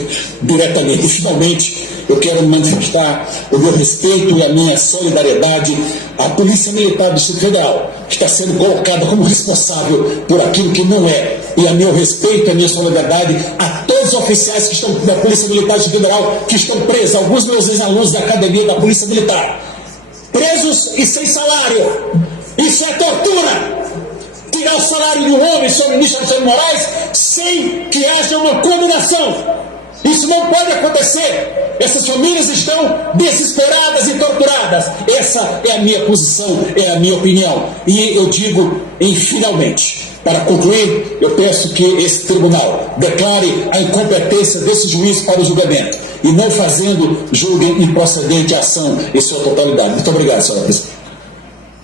diretamente. E, finalmente, eu quero manifestar o meu respeito e a minha solidariedade à Polícia Militar do Distrito Federal, que está sendo colocada como responsável por aquilo que não é. E a meu respeito e a minha solidariedade a todos os oficiais que estão da Polícia Militar do Distrito Federal, que estão presos, alguns meus ex-alunos da Academia da Polícia Militar, presos e sem salário. Isso é tortura! Tirar o salário de um homem, senhor ministro Alexandre Moraes, sem que haja uma combinação. Isso não pode acontecer. Essas famílias estão desesperadas e torturadas. Essa é a minha posição, é a minha opinião. E eu digo, finalmente, para concluir, eu peço que esse tribunal declare a incompetência desse juiz para o julgamento e não fazendo julgue improcedente a ação em sua totalidade. Muito obrigado, senhora presidente.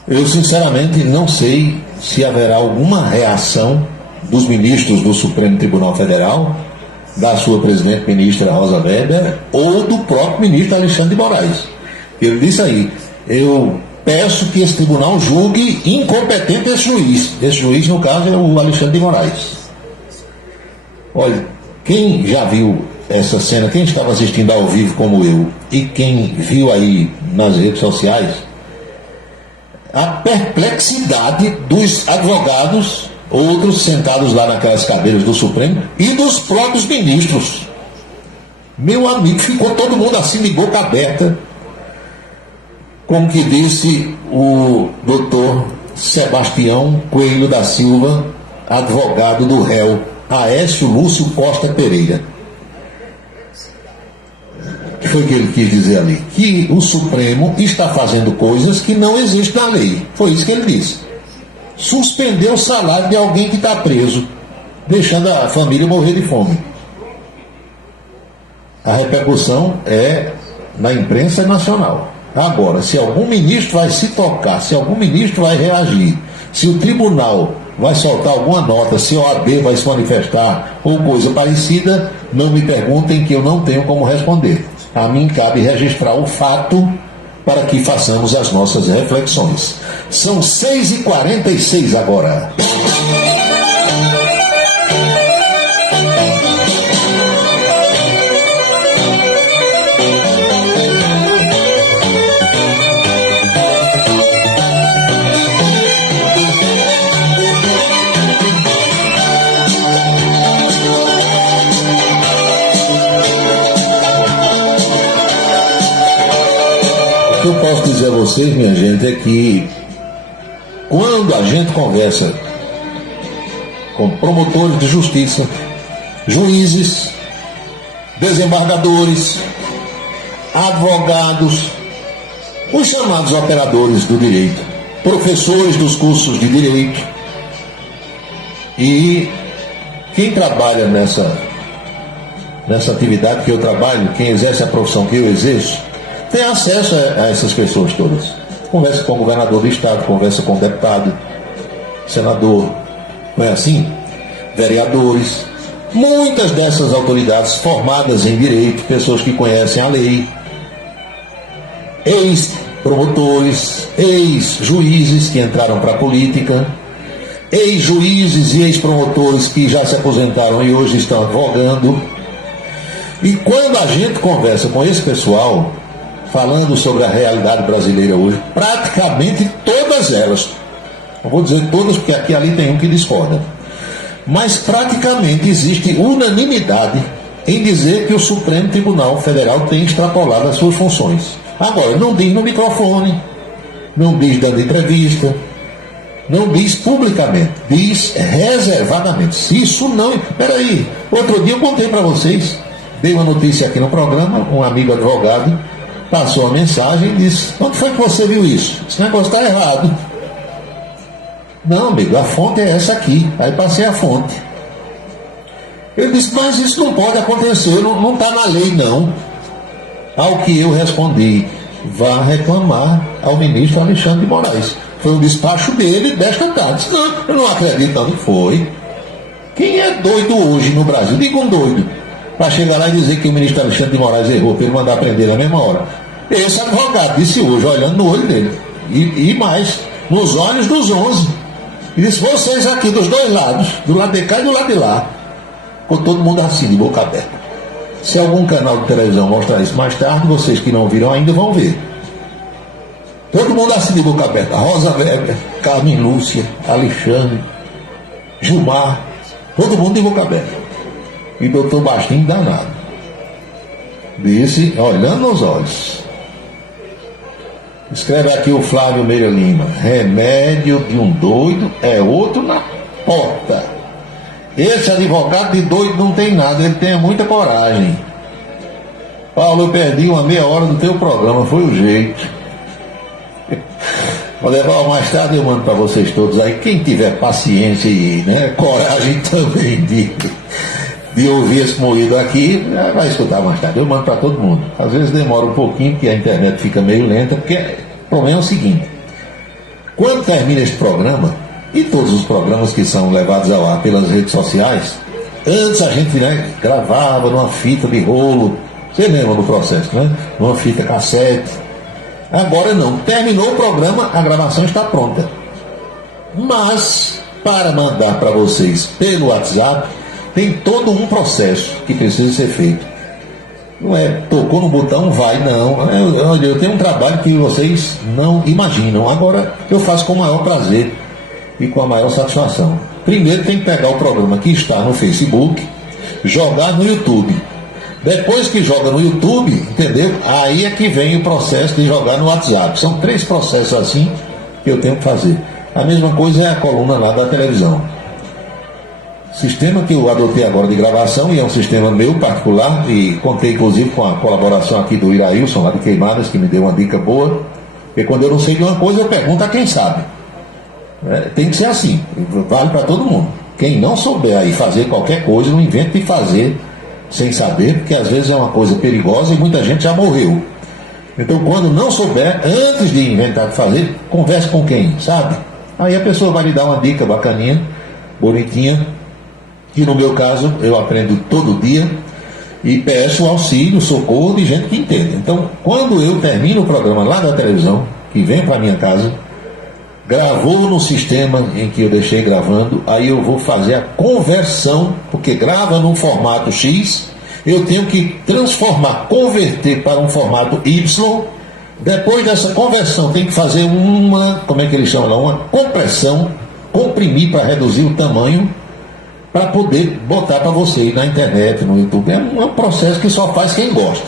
Eu sinceramente não sei se haverá alguma reação dos ministros do Supremo Tribunal Federal, da sua presidente ministra Rosa Weber ou do próprio ministro Alexandre de Moraes. Ele disse aí, eu peço que esse tribunal julgue incompetente esse juiz. Esse juiz, no caso, é o Alexandre de Moraes. Olha, quem já viu essa cena, quem estava assistindo ao vivo como eu, e quem viu aí nas redes sociais, a perplexidade dos advogados, outros sentados lá naquelas cadeiras do Supremo, e dos próprios ministros. Meu amigo, ficou todo mundo assim de boca aberta, como que disse o doutor Sebastião Coelho da Silva, advogado do réu Aécio Lúcio Costa Pereira. O que foi que ele quis dizer ali? Que o Supremo está fazendo coisas que não existem na lei. Foi isso que ele disse. Suspender o salário de alguém que está preso, deixando a família morrer de fome. A repercussão é na imprensa nacional. Agora, se algum ministro vai se tocar, se algum ministro vai reagir, se o tribunal vai soltar alguma nota, se o OAB vai se manifestar ou coisa parecida, não me perguntem, que eu não tenho como responder. A mim cabe registrar o fato para que façamos as nossas reflexões. São 6h46 agora. posso dizer a vocês, minha gente, é que quando a gente conversa com promotores de justiça, juízes, desembargadores, advogados, os chamados operadores do direito, professores dos cursos de direito e quem trabalha nessa atividade que eu trabalho, quem exerce a profissão que eu exerço, tem acesso a essas pessoas todas. Conversa com o governador do estado, conversa com o deputado, senador, não é assim? Vereadores, muitas dessas autoridades formadas em direito, pessoas que conhecem a lei, ex-promotores, ex-juízes que entraram para a política, ex-juízes e ex-promotores que já se aposentaram e hoje estão advogando. E quando a gente conversa com esse pessoal, falando sobre a realidade brasileira hoje, praticamente todas elas, não vou dizer todas porque aqui e ali tem um que discorda, mas praticamente existe unanimidade em dizer que o Supremo Tribunal Federal tem extrapolado as suas funções. Agora, não diz no microfone, não diz dando entrevista, não diz publicamente, diz reservadamente. Se isso não... Peraí, outro dia eu contei para vocês, dei uma notícia aqui no programa, um amigo advogado passou uma mensagem e disse: onde foi que você viu isso? Esse negócio está errado. Não, amigo, a fonte é essa aqui. Aí passei a fonte. Ele disse: mas isso não pode acontecer, não está na lei não. Ao que eu respondi: vá reclamar ao ministro Alexandre de Moraes. Foi um despacho dele desta tarde. Não, eu não acredito não que foi. Quem é doido hoje no Brasil? Diga um doido para chegar lá e dizer que o ministro Alexandre de Moraes errou, para ele mandar prender na mesma hora. Esse advogado disse hoje, olhando no olho dele, e mais, nos olhos dos 11. E disse: vocês aqui dos dois lados, do lado de cá e do lado de lá, com todo mundo assim, de boca aberta. Se algum canal de televisão mostrar isso mais tarde, vocês que não viram ainda vão ver. Todo mundo assim de boca aberta. Rosa Weber, Carmen Lúcia, Alexandre, Gilmar, todo mundo de boca aberta. E doutor Bastinho danado disse, olhando nos olhos. Escreve aqui o Flávio Meira Lima: remédio de um doido é outro na porta. Esse advogado de doido não tem nada, ele tem muita coragem. Paulo, eu perdi uma meia hora do teu programa, foi o jeito. Vou levar mais tarde, eu mando para vocês todos aí, quem tiver paciência e coragem também de ouvir esse moído aqui, vai escutar mais tarde, eu mando para todo mundo. Às vezes demora um pouquinho, porque a internet fica meio lenta, porque o problema é o seguinte: quando termina esse programa, e todos os programas que são levados ao ar pelas redes sociais, antes a gente gravava numa fita de rolo, você lembra do processo, né? Numa fita cassete. Agora não, terminou o programa, a gravação está pronta. Mas, para mandar para vocês pelo WhatsApp, tem todo um processo que precisa ser feito. Não é tocou no botão, vai, não. Eu tenho um trabalho que vocês não imaginam. Agora eu faço com o maior prazer e com a maior satisfação. Primeiro tem que pegar o programa que está no Facebook, jogar no YouTube. Depois que joga no YouTube, entendeu? Aí é que vem o processo de jogar no WhatsApp. São 3 processos assim que eu tenho que fazer. A mesma coisa é a coluna lá da televisão. Sistema que eu adotei agora de gravação, e é um sistema meu particular, e contei inclusive com a colaboração aqui do Irailson, lá de Queimadas, que me deu uma dica boa, porque quando eu não sei de uma coisa, eu pergunto a quem sabe. Tem que ser assim, vale para todo mundo. Quem não souber aí fazer qualquer coisa, não invente de fazer sem saber, porque às vezes é uma coisa perigosa e muita gente já morreu. Então, quando não souber, antes de inventar de fazer, converse com quem, sabe? Aí a pessoa vai lhe dar uma dica bacaninha, bonitinha, que no meu caso eu aprendo todo dia e peço auxílio, socorro de gente que entende. Então, quando eu termino o programa lá da televisão, que vem para minha casa, gravou no sistema em que eu deixei gravando, aí eu vou fazer a conversão, porque grava num formato X, eu tenho que transformar, converter para um formato Y. Depois dessa conversão, tem que fazer uma, como é que eles chamam lá, uma compressão, comprimir para reduzir o tamanho, para poder botar para você ir na internet, no YouTube. É um processo que só faz quem gosta.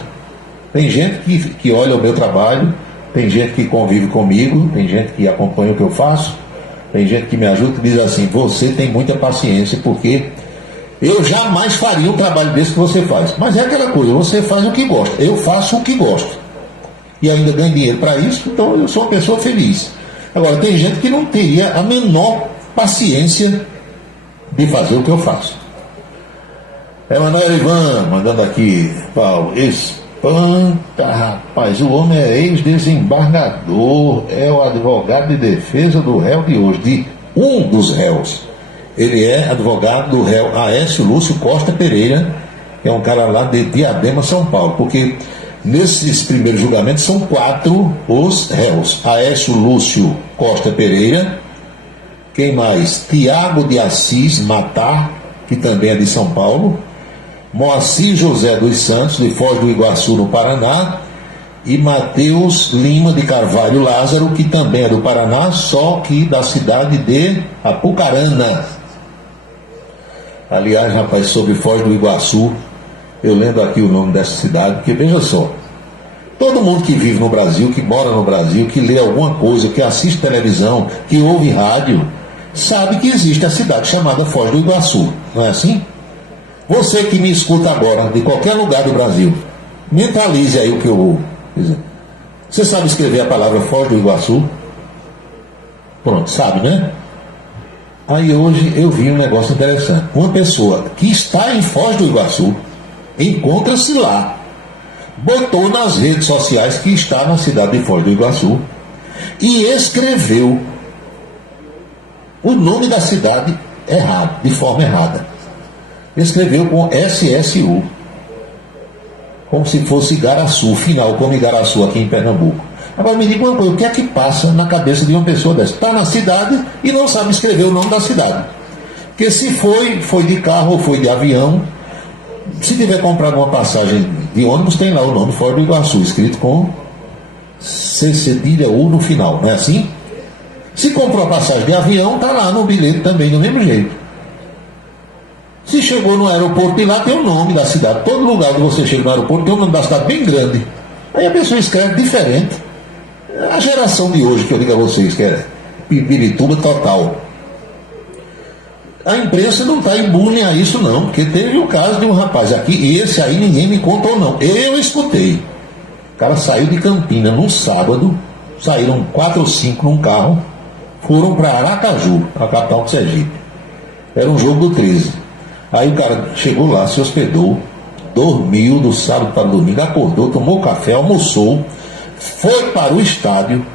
Tem gente que olha o meu trabalho tem gente que convive comigo, tem gente que acompanha o que eu faço, tem gente que me ajuda, que diz assim: você tem muita paciência, porque eu jamais faria um trabalho desse que você faz. Mas é aquela coisa, você faz o que gosta, eu faço o que gosto. E ainda ganho dinheiro para isso, então eu sou uma pessoa feliz. Agora, tem gente que não teria a menor paciência de fazer o que eu faço. Emanuel Ivan, mandando aqui, Paulo, espanta, rapaz, o homem é ex-desembargador, é o advogado de defesa do réu de hoje, de um dos réus. Ele é advogado do réu Aécio Lúcio Costa Pereira, que é um cara lá de Diadema, São Paulo, porque nesses primeiros julgamentos são 4 os réus: Aécio Lúcio Costa Pereira, quem mais? Tiago de Assis Matar, que também é de São Paulo, Moacir José dos Santos, de Foz do Iguaçu, no Paraná, e Mateus Lima de Carvalho Lázaro, que também é do Paraná, só que da cidade de Apucarana. Aliás, rapaz, sobre Foz do Iguaçu, eu lembro aqui o nome dessa cidade, porque veja só, todo mundo que vive no Brasil, que mora no Brasil, que lê alguma coisa, que assiste televisão, que ouve rádio, sabe que existe a cidade chamada Foz do Iguaçu, não é assim? Você que me escuta agora, de qualquer lugar do Brasil, mentalize aí o que eu vou dizer. Você sabe escrever a palavra Foz do Iguaçu? Pronto, sabe, né? Aí hoje eu vi um negócio interessante. Uma pessoa que está em Foz do Iguaçu, encontra-se lá, botou nas redes sociais que está na cidade de Foz do Iguaçu e escreveu o nome da cidade errado, de forma errada. Escreveu com SSU, como se fosse Igaraçu, final, como Igaraçu aqui em Pernambuco. Agora me diga uma coisa, o que é que passa na cabeça de uma pessoa dessa? Está na cidade e não sabe escrever o nome da cidade. Porque se foi de carro ou foi de avião, se tiver comprado uma passagem de ônibus, tem lá o nome Foz do Iguaçu, escrito com C-cedilha-U no final, não é assim? Se comprou a passagem de avião, está lá no bilhete também, do mesmo jeito. Se chegou no aeroporto de lá, tem o nome da cidade. Todo lugar que você chega no aeroporto tem o nome da cidade bem grande. Aí a pessoa escreve diferente. A geração de hoje, que eu digo a vocês, que é pirituba total. A imprensa não está imune a isso não, porque teve o caso de um rapaz aqui, esse aí ninguém me contou não, eu escutei. O cara saiu de Campina num sábado, saíram 4 ou 5 num carro, foram para Aracaju, a capital do Sergipe. Era um jogo do 13. Aí o cara chegou lá, se hospedou, dormiu do sábado para o domingo, acordou, tomou café, almoçou, foi para o estádio,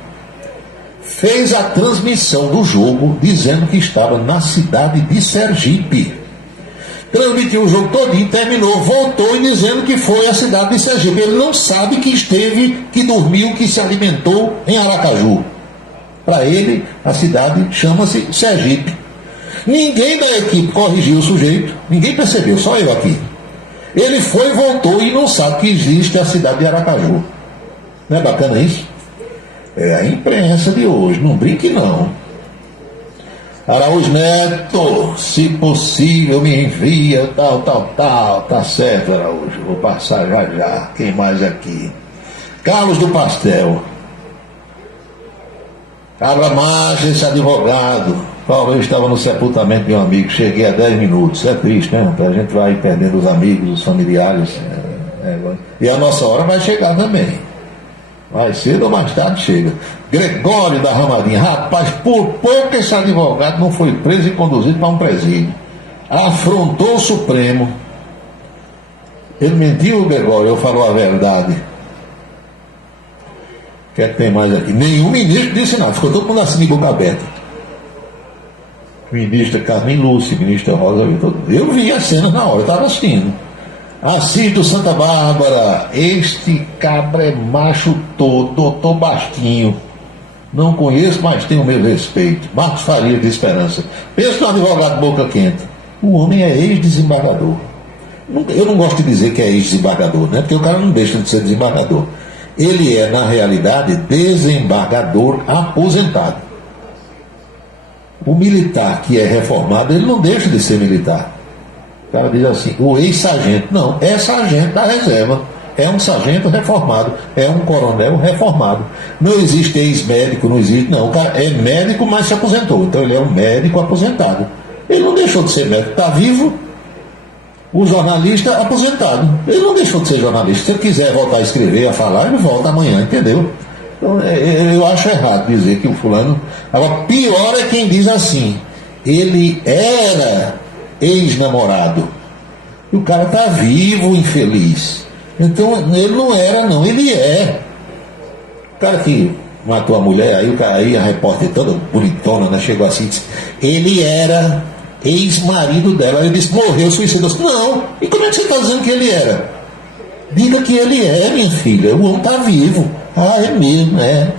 fez a transmissão do jogo dizendo que estava na cidade de Sergipe. Transmitiu o jogo todinho, terminou, voltou e dizendo que foi a cidade de Sergipe. Ele não sabe que esteve, que dormiu, que se alimentou em Aracaju. Para ele, a cidade chama-se Sergipe. Ninguém da equipe corrigiu o sujeito, ninguém percebeu, só eu aqui. Ele foi, voltou e não sabe que existe a cidade de Aracaju. Não é bacana isso? É a imprensa de hoje, não brinque não. Araújo Neto, se possível me envia, tal, tá certo, Araújo, vou passar já. Quem mais aqui? Carlos do Pastel. Abra marcha esse advogado. Paulo, eu estava no sepultamento de um amigo, cheguei a 10 minutos, é triste, né? A gente vai perdendo os amigos, os familiares, e a nossa hora vai chegar também. Mais cedo ou mais tarde chega. Gregório da Ramadinha, rapaz, por pouco esse advogado não foi preso e conduzido para um presídio. Afrontou o Supremo. Ele mentiu, Gregório, ou falou a verdade? O que é que tem mais aqui? Nenhum ministro disse nada, ficou todo mundo assim de boca aberta. Ministra Carmen Lúcia, ministra Rosa Vitor. Eu vi a cena na hora, eu estava assistindo. Assis do Santa Bárbara, este cabra é macho todo, doutor Bastinho. Não conheço, mas tenho o meu respeito. Marcos Faria de Esperança. Pensa no advogado boca quente. O homem é ex-desembargador. Eu não gosto de dizer que é ex-desembargador, né? Porque o cara não deixa de ser desembargador. Ele é, na realidade, desembargador aposentado. O militar que é reformado, ele não deixa de ser militar. O cara diz assim, o ex-sargento. Não, é sargento da reserva. é um sargento reformado, é um coronel reformado. Não existe ex-médico, não existe, não. O cara é médico, mas se aposentou. Então ele é um médico aposentado. Ele não deixou de ser médico, está vivo. O jornalista aposentado. Ele não deixou de ser jornalista. Se ele quiser voltar a escrever, a falar, ele volta amanhã, entendeu? Então, eu acho errado dizer que o fulano... Agora, pior é quem diz assim, ele era ex-namorado. E o cara está vivo, infeliz. Então, ele não era, não, ele é. O cara que matou a mulher, aí a repórter toda bonitona, né, chegou assim e disse, ele era ex-marido dela. Ele disse, morreu, suicidou-se. Não, e como é que você está dizendo que ele era? Diga que ele é, minha filha, o homem está vivo. Ah, é mesmo, é.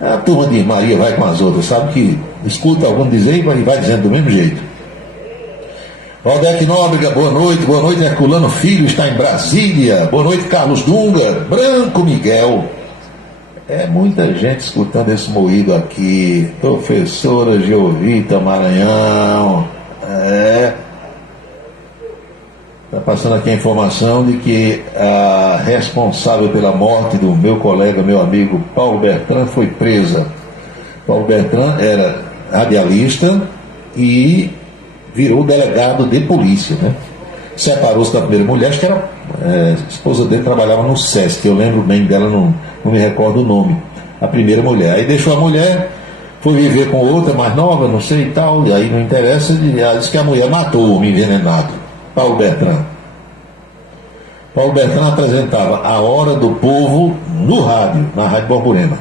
A turma de Maria vai com as outras, sabe que escuta algum dizer e vai dizendo do mesmo jeito. Valdec Nóbrega, boa noite, Herculano Filho está em Brasília, boa noite, Carlos Dunga, Branco Miguel. É muita gente escutando esse moído aqui, professora Geovita Maranhão, está passando aqui a informação de que a responsável pela morte do meu colega, meu amigo Paulo Bertrand foi presa. Paulo Bertrand era radialista e virou delegado de polícia, né? Separou-se da primeira mulher, acho que era a esposa dele, trabalhava no SESC, eu lembro bem dela, não me recordo o nome, a primeira mulher. Aí deixou a mulher, foi viver com outra mais nova, não sei e tal, e aí não interessa, diz que a mulher matou o homem envenenado, Paulo Bertrand. Paulo Bertrand apresentava A Hora do Povo no rádio, na Rádio Borborema,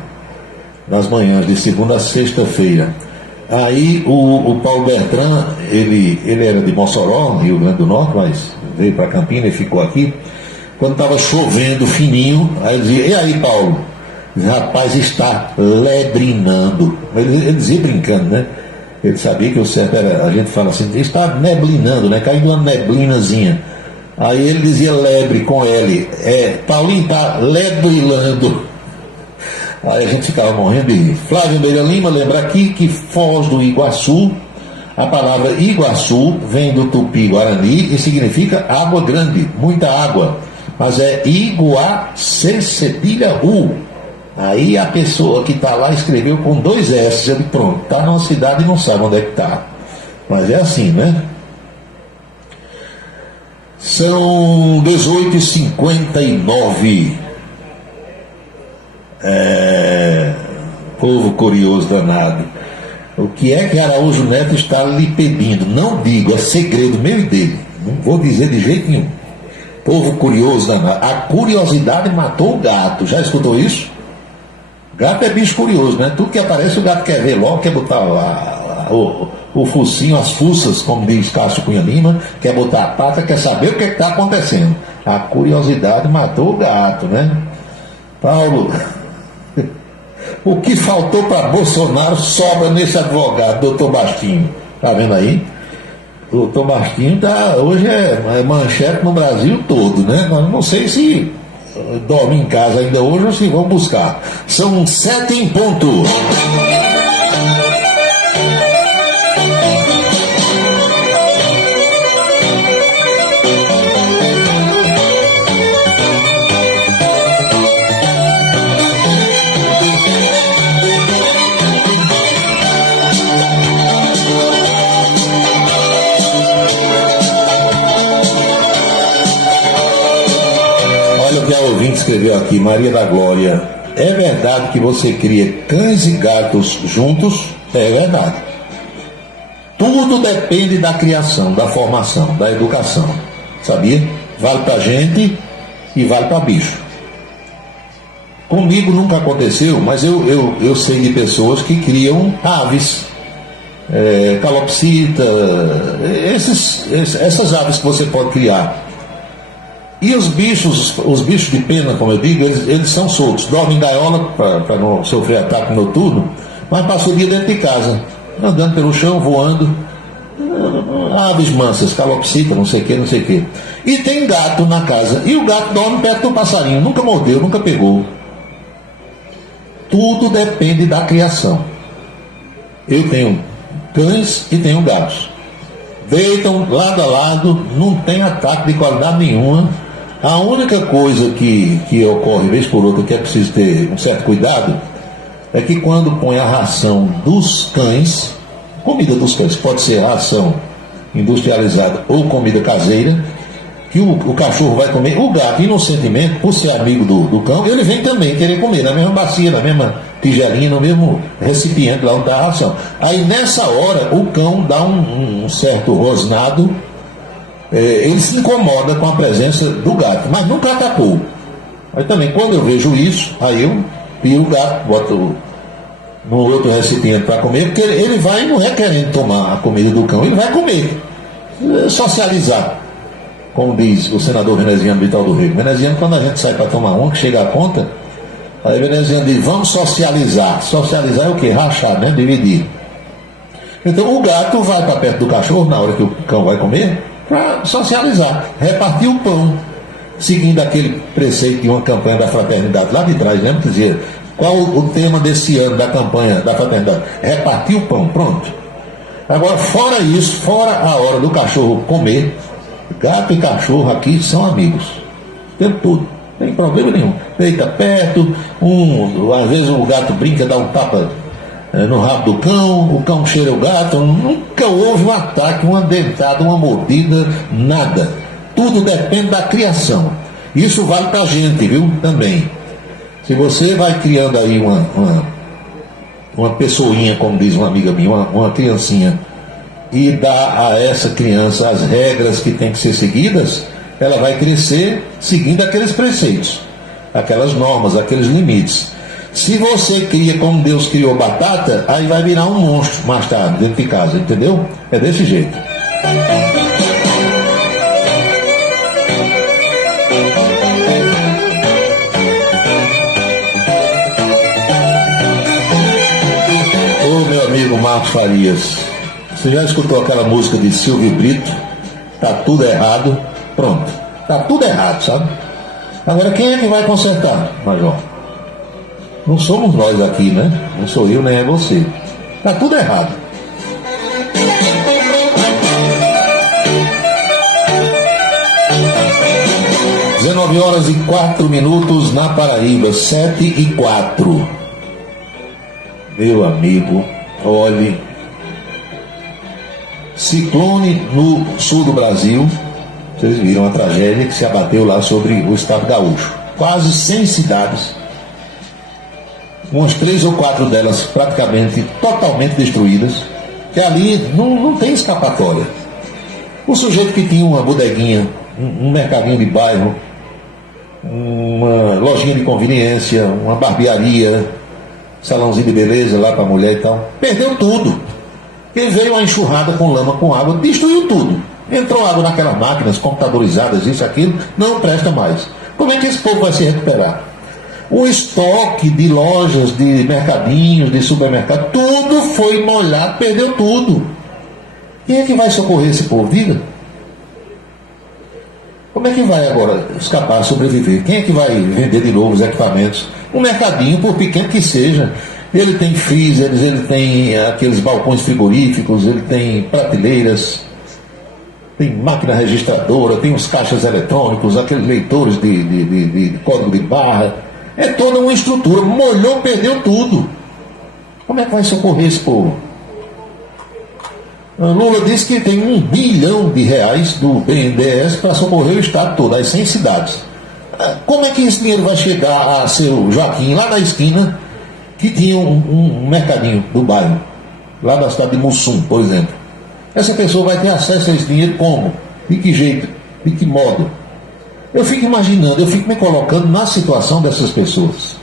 nas manhãs de segunda a sexta-feira. Aí o Paulo Bertrand, ele era de Mossoró, Rio Grande do Norte, mas veio para Campinas e ficou aqui. Quando estava chovendo fininho, aí ele dizia, e aí, Paulo? Rapaz, está lebrinando. Ele dizia brincando, né? Ele sabia que o certo era, a gente fala assim, está neblinando, né? Caindo uma neblinazinha. Aí ele dizia lebre com L. Paulinho está lebrilando. Aí a gente ficava morrendo de rir. Flávio Meira Lima lembra aqui que Foz do Iguaçu, a palavra Iguaçu vem do tupi-guarani e significa água grande, muita água. Mas é Iguacê cedilha U. Aí a pessoa que está lá escreveu com 2 S. Eu disse, pronto, está numa cidade e não sabe onde é que está. Mas é assim, né? São 18h59. Povo curioso danado. O que é que Araújo Neto está lhe pedindo? Não digo, é segredo meu e dele. Não vou dizer de jeito nenhum. Povo curioso danado. A curiosidade matou o gato. Já escutou isso? Gato é bicho curioso, né? Tudo que aparece o gato quer ver logo, quer botar o focinho, as fuças, como diz Cássio Cunha Lima, quer botar a pata, quer saber o que está acontecendo. A curiosidade matou o gato, né? Paulo, o que faltou para Bolsonaro sobra nesse advogado, doutor Bastinho. Tá vendo aí? Doutor Bastinho hoje é manchete no Brasil todo, né? Mas não sei se dorme em casa ainda hoje ou se vão buscar. São 7 em ponto. Ouvinte escreveu aqui, Maria da Glória, é verdade que você cria cães e gatos juntos? É verdade. Tudo depende da criação, da formação, da educação, sabia? Vale pra gente e vale pra bicho. Comigo nunca aconteceu, mas eu sei de pessoas que criam aves, calopsita, essas aves que você pode criar. E os bichos de pena, como eu digo, eles são soltos, dormem em gaiola para não sofrer ataque noturno, mas passam o dia dentro de casa, andando pelo chão, voando, aves mansas, calopsita, não sei o que. E tem gato na casa, e o gato dorme perto do passarinho, nunca mordeu, nunca pegou. Tudo depende da criação. Eu tenho cães e tenho gatos. Deitam lado a lado, não tem ataque de qualidade nenhuma. A única coisa que ocorre vez por outra que é preciso ter um certo cuidado é que quando põe a ração dos cães, comida dos cães, pode ser ração industrializada ou comida caseira, que o cachorro vai comer, o gato inocentemente, por ser amigo do cão, ele vem também querer comer na mesma bacia, na mesma tigelinha, no mesmo recipiente lá onde está a ração. Aí nessa hora o cão dá um certo rosnado, ele se incomoda com a presença do gato, mas nunca atacou. Aí também quando eu vejo isso, aí eu tiro o gato, boto no outro recipiente para comer, porque ele vai não é querendo tomar a comida do cão, ele vai comer, socializar. Como diz o senador Veneziano Vital do Rego. Veneziano, quando a gente sai para tomar que chega a conta, aí Veneziano diz, vamos socializar. Socializar é o quê? Rachar, né? Dividir. Então o gato vai para perto do cachorro na hora que o cão vai comer para socializar, repartir o pão, seguindo aquele preceito de uma campanha da fraternidade lá de trás, lembra que dizia, qual o tema desse ano da campanha da fraternidade? Repartir o pão, pronto. Agora, fora isso, fora a hora do cachorro comer, gato e cachorro aqui são amigos o tempo todo, não tem problema nenhum. Deita perto, às vezes o gato brinca, dá um tapa no rabo do cão, o cão cheira o gato, nunca houve um ataque, uma dentada, uma mordida, nada. Tudo depende da criação. Isso vale pra gente, viu? Também. Se você vai criando aí uma pessoinha, como diz uma amiga minha, uma criancinha, e dá a essa criança as regras que tem que ser seguidas, ela vai crescer seguindo aqueles preceitos, aquelas normas, aqueles limites. Se você cria como Deus criou batata, aí vai virar um monstro mais tarde dentro de casa, entendeu? É desse jeito. Ô meu amigo Marcos Farias, você já escutou aquela música de Silvio Brito? Tá tudo errado. Pronto. Tá tudo errado, sabe? Agora quem é que vai consertar, Major? Não somos nós aqui, né? Não sou eu, nem é você. Tá tudo errado. (19h04) na Paraíba, 7h04. Meu amigo, olhe, ciclone no sul do Brasil. Vocês viram a tragédia que se abateu lá sobre o estado gaúcho. Quase 100 cidades, umas 3 ou 4 delas praticamente totalmente destruídas, que ali não tem escapatória. O sujeito que tinha uma bodeguinha, um mercadinho de bairro, uma lojinha de conveniência, uma barbearia, salãozinho de beleza lá para a mulher e tal, perdeu tudo. Ele veio uma enxurrada com lama, com água, destruiu tudo. Entrou água naquelas máquinas computadorizadas, isso, aquilo, não presta mais. Como é que esse povo vai se recuperar? O estoque de lojas, de mercadinhos, de supermercado, tudo foi molhado, perdeu tudo. Quem é que vai socorrer esse povo? Diga. Como é que vai agora escapar, sobreviver? Quem é que vai vender de novo os equipamentos? Um mercadinho, por pequeno que seja, ele tem freezers, ele tem aqueles balcões frigoríficos, ele tem prateleiras, tem máquina registradora, tem os caixas eletrônicos, aqueles leitores de código de barra. É toda uma estrutura. Molhou, perdeu tudo. Como é que vai socorrer esse povo? A Lula disse que tem R$1 bilhão do BNDES para socorrer o estado todo, as 100 cidades. Como é que esse dinheiro vai chegar a seu Joaquim, lá na esquina, que tinha um mercadinho do bairro, lá da cidade de Mussum, por exemplo? Essa pessoa vai ter acesso a esse dinheiro como? De que jeito? De que modo? Eu fico imaginando, eu fico me colocando na situação dessas pessoas.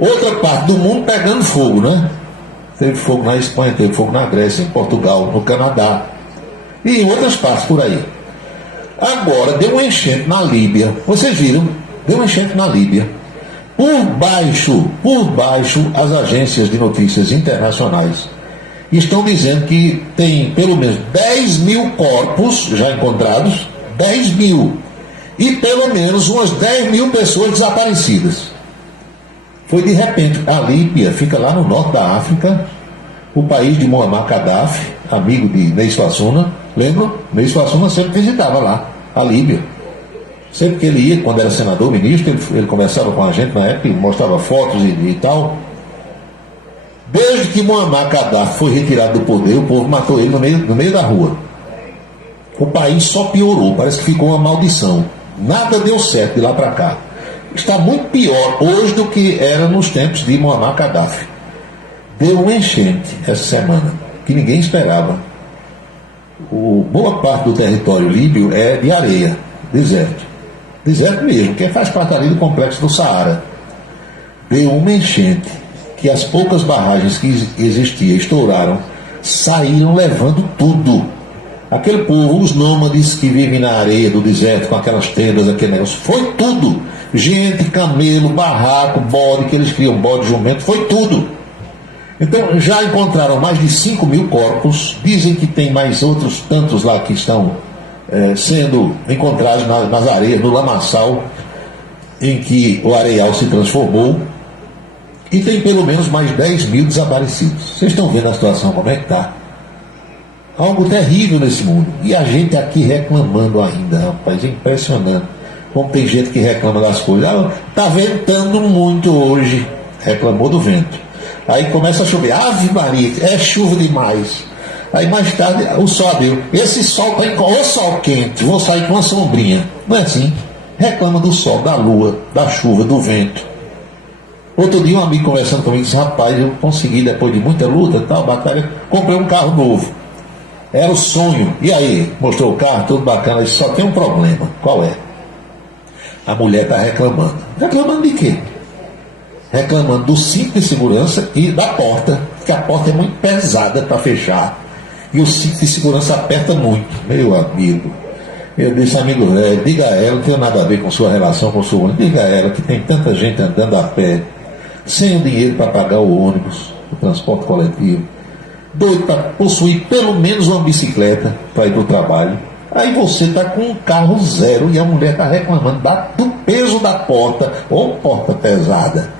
Outra parte do mundo pegando fogo, né? Teve fogo na Espanha, teve fogo na Grécia, em Portugal, no Canadá e em outras partes por aí. Agora, deu uma enchente na Líbia. Vocês viram? Deu uma enchente na Líbia. Por baixo, as agências de notícias internacionais estão dizendo que tem pelo menos 10 mil corpos já encontrados, 10 mil, e pelo menos umas 10 mil pessoas desaparecidas. Foi de repente. A Líbia fica lá no norte da África, o país de Muammar Gaddafi, amigo de Ney Suassuna. Lembram? Ney Suassuna sempre visitava lá, a Líbia. Sempre que ele ia, quando era senador, ministro, ele conversava com a gente na época, ele mostrava fotos e tal. Desde que Muammar Gaddafi foi retirado do poder, o povo matou ele no meio da rua. O país só piorou, parece que ficou uma maldição. Nada deu certo de lá para cá. Está muito pior hoje do que era nos tempos de Muammar Gaddafi. Deu uma enchente essa semana, que ninguém esperava. Boa parte do território líbio é de areia, deserto. Deserto mesmo, que faz parte ali do complexo do Saara. Deu uma enchente, que as poucas barragens que existiam estouraram, saíram levando tudo. Aquele povo, os nômades que vivem na areia do deserto, com aquelas tendas, aquele negócio, foi tudo. Gente, camelo, barraco, bode, que eles criam bode, jumento, foi tudo. Então, já encontraram mais de 5 mil corpos, dizem que tem mais outros tantos lá que estão sendo encontrados nas areias, no lamaçal, em que o areial se transformou, e tem pelo menos mais 10 mil desaparecidos. Vocês estão vendo a situação, como é que está? Algo terrível nesse mundo. E a gente aqui reclamando ainda, rapaz, é impressionante. Como tem gente que reclama das coisas. Está ventando muito hoje. Reclamou do vento. Aí começa a chover. Ave Maria, é chuva demais. Aí mais tarde o sol abriu. Esse sol está o sol quente, vou sair com uma sombrinha. Não é assim? Reclama do sol, da lua, da chuva, do vento. Outro dia um amigo conversando comigo disse: rapaz, eu consegui, depois de muita luta, tal, batalha, comprei um carro novo. Era o sonho. E aí? Mostrou o carro, tudo bacana. Só tem um problema. Qual é? A mulher está reclamando. Reclamando de quê? Reclamando do cinto de segurança e da porta, porque a porta é muito pesada para fechar. E o cinto de segurança aperta muito. Meu amigo. Eu disse: amigo velho, diga a ela, não tem nada a ver com sua relação com o seu ônibus. Diga a ela que tem tanta gente andando a pé, sem o dinheiro para pagar o ônibus, o transporte coletivo, doido para possuir pelo menos uma bicicleta para ir para o trabalho. Aí você está com um carro zero e a mulher está reclamando do peso da porta, ou porta pesada.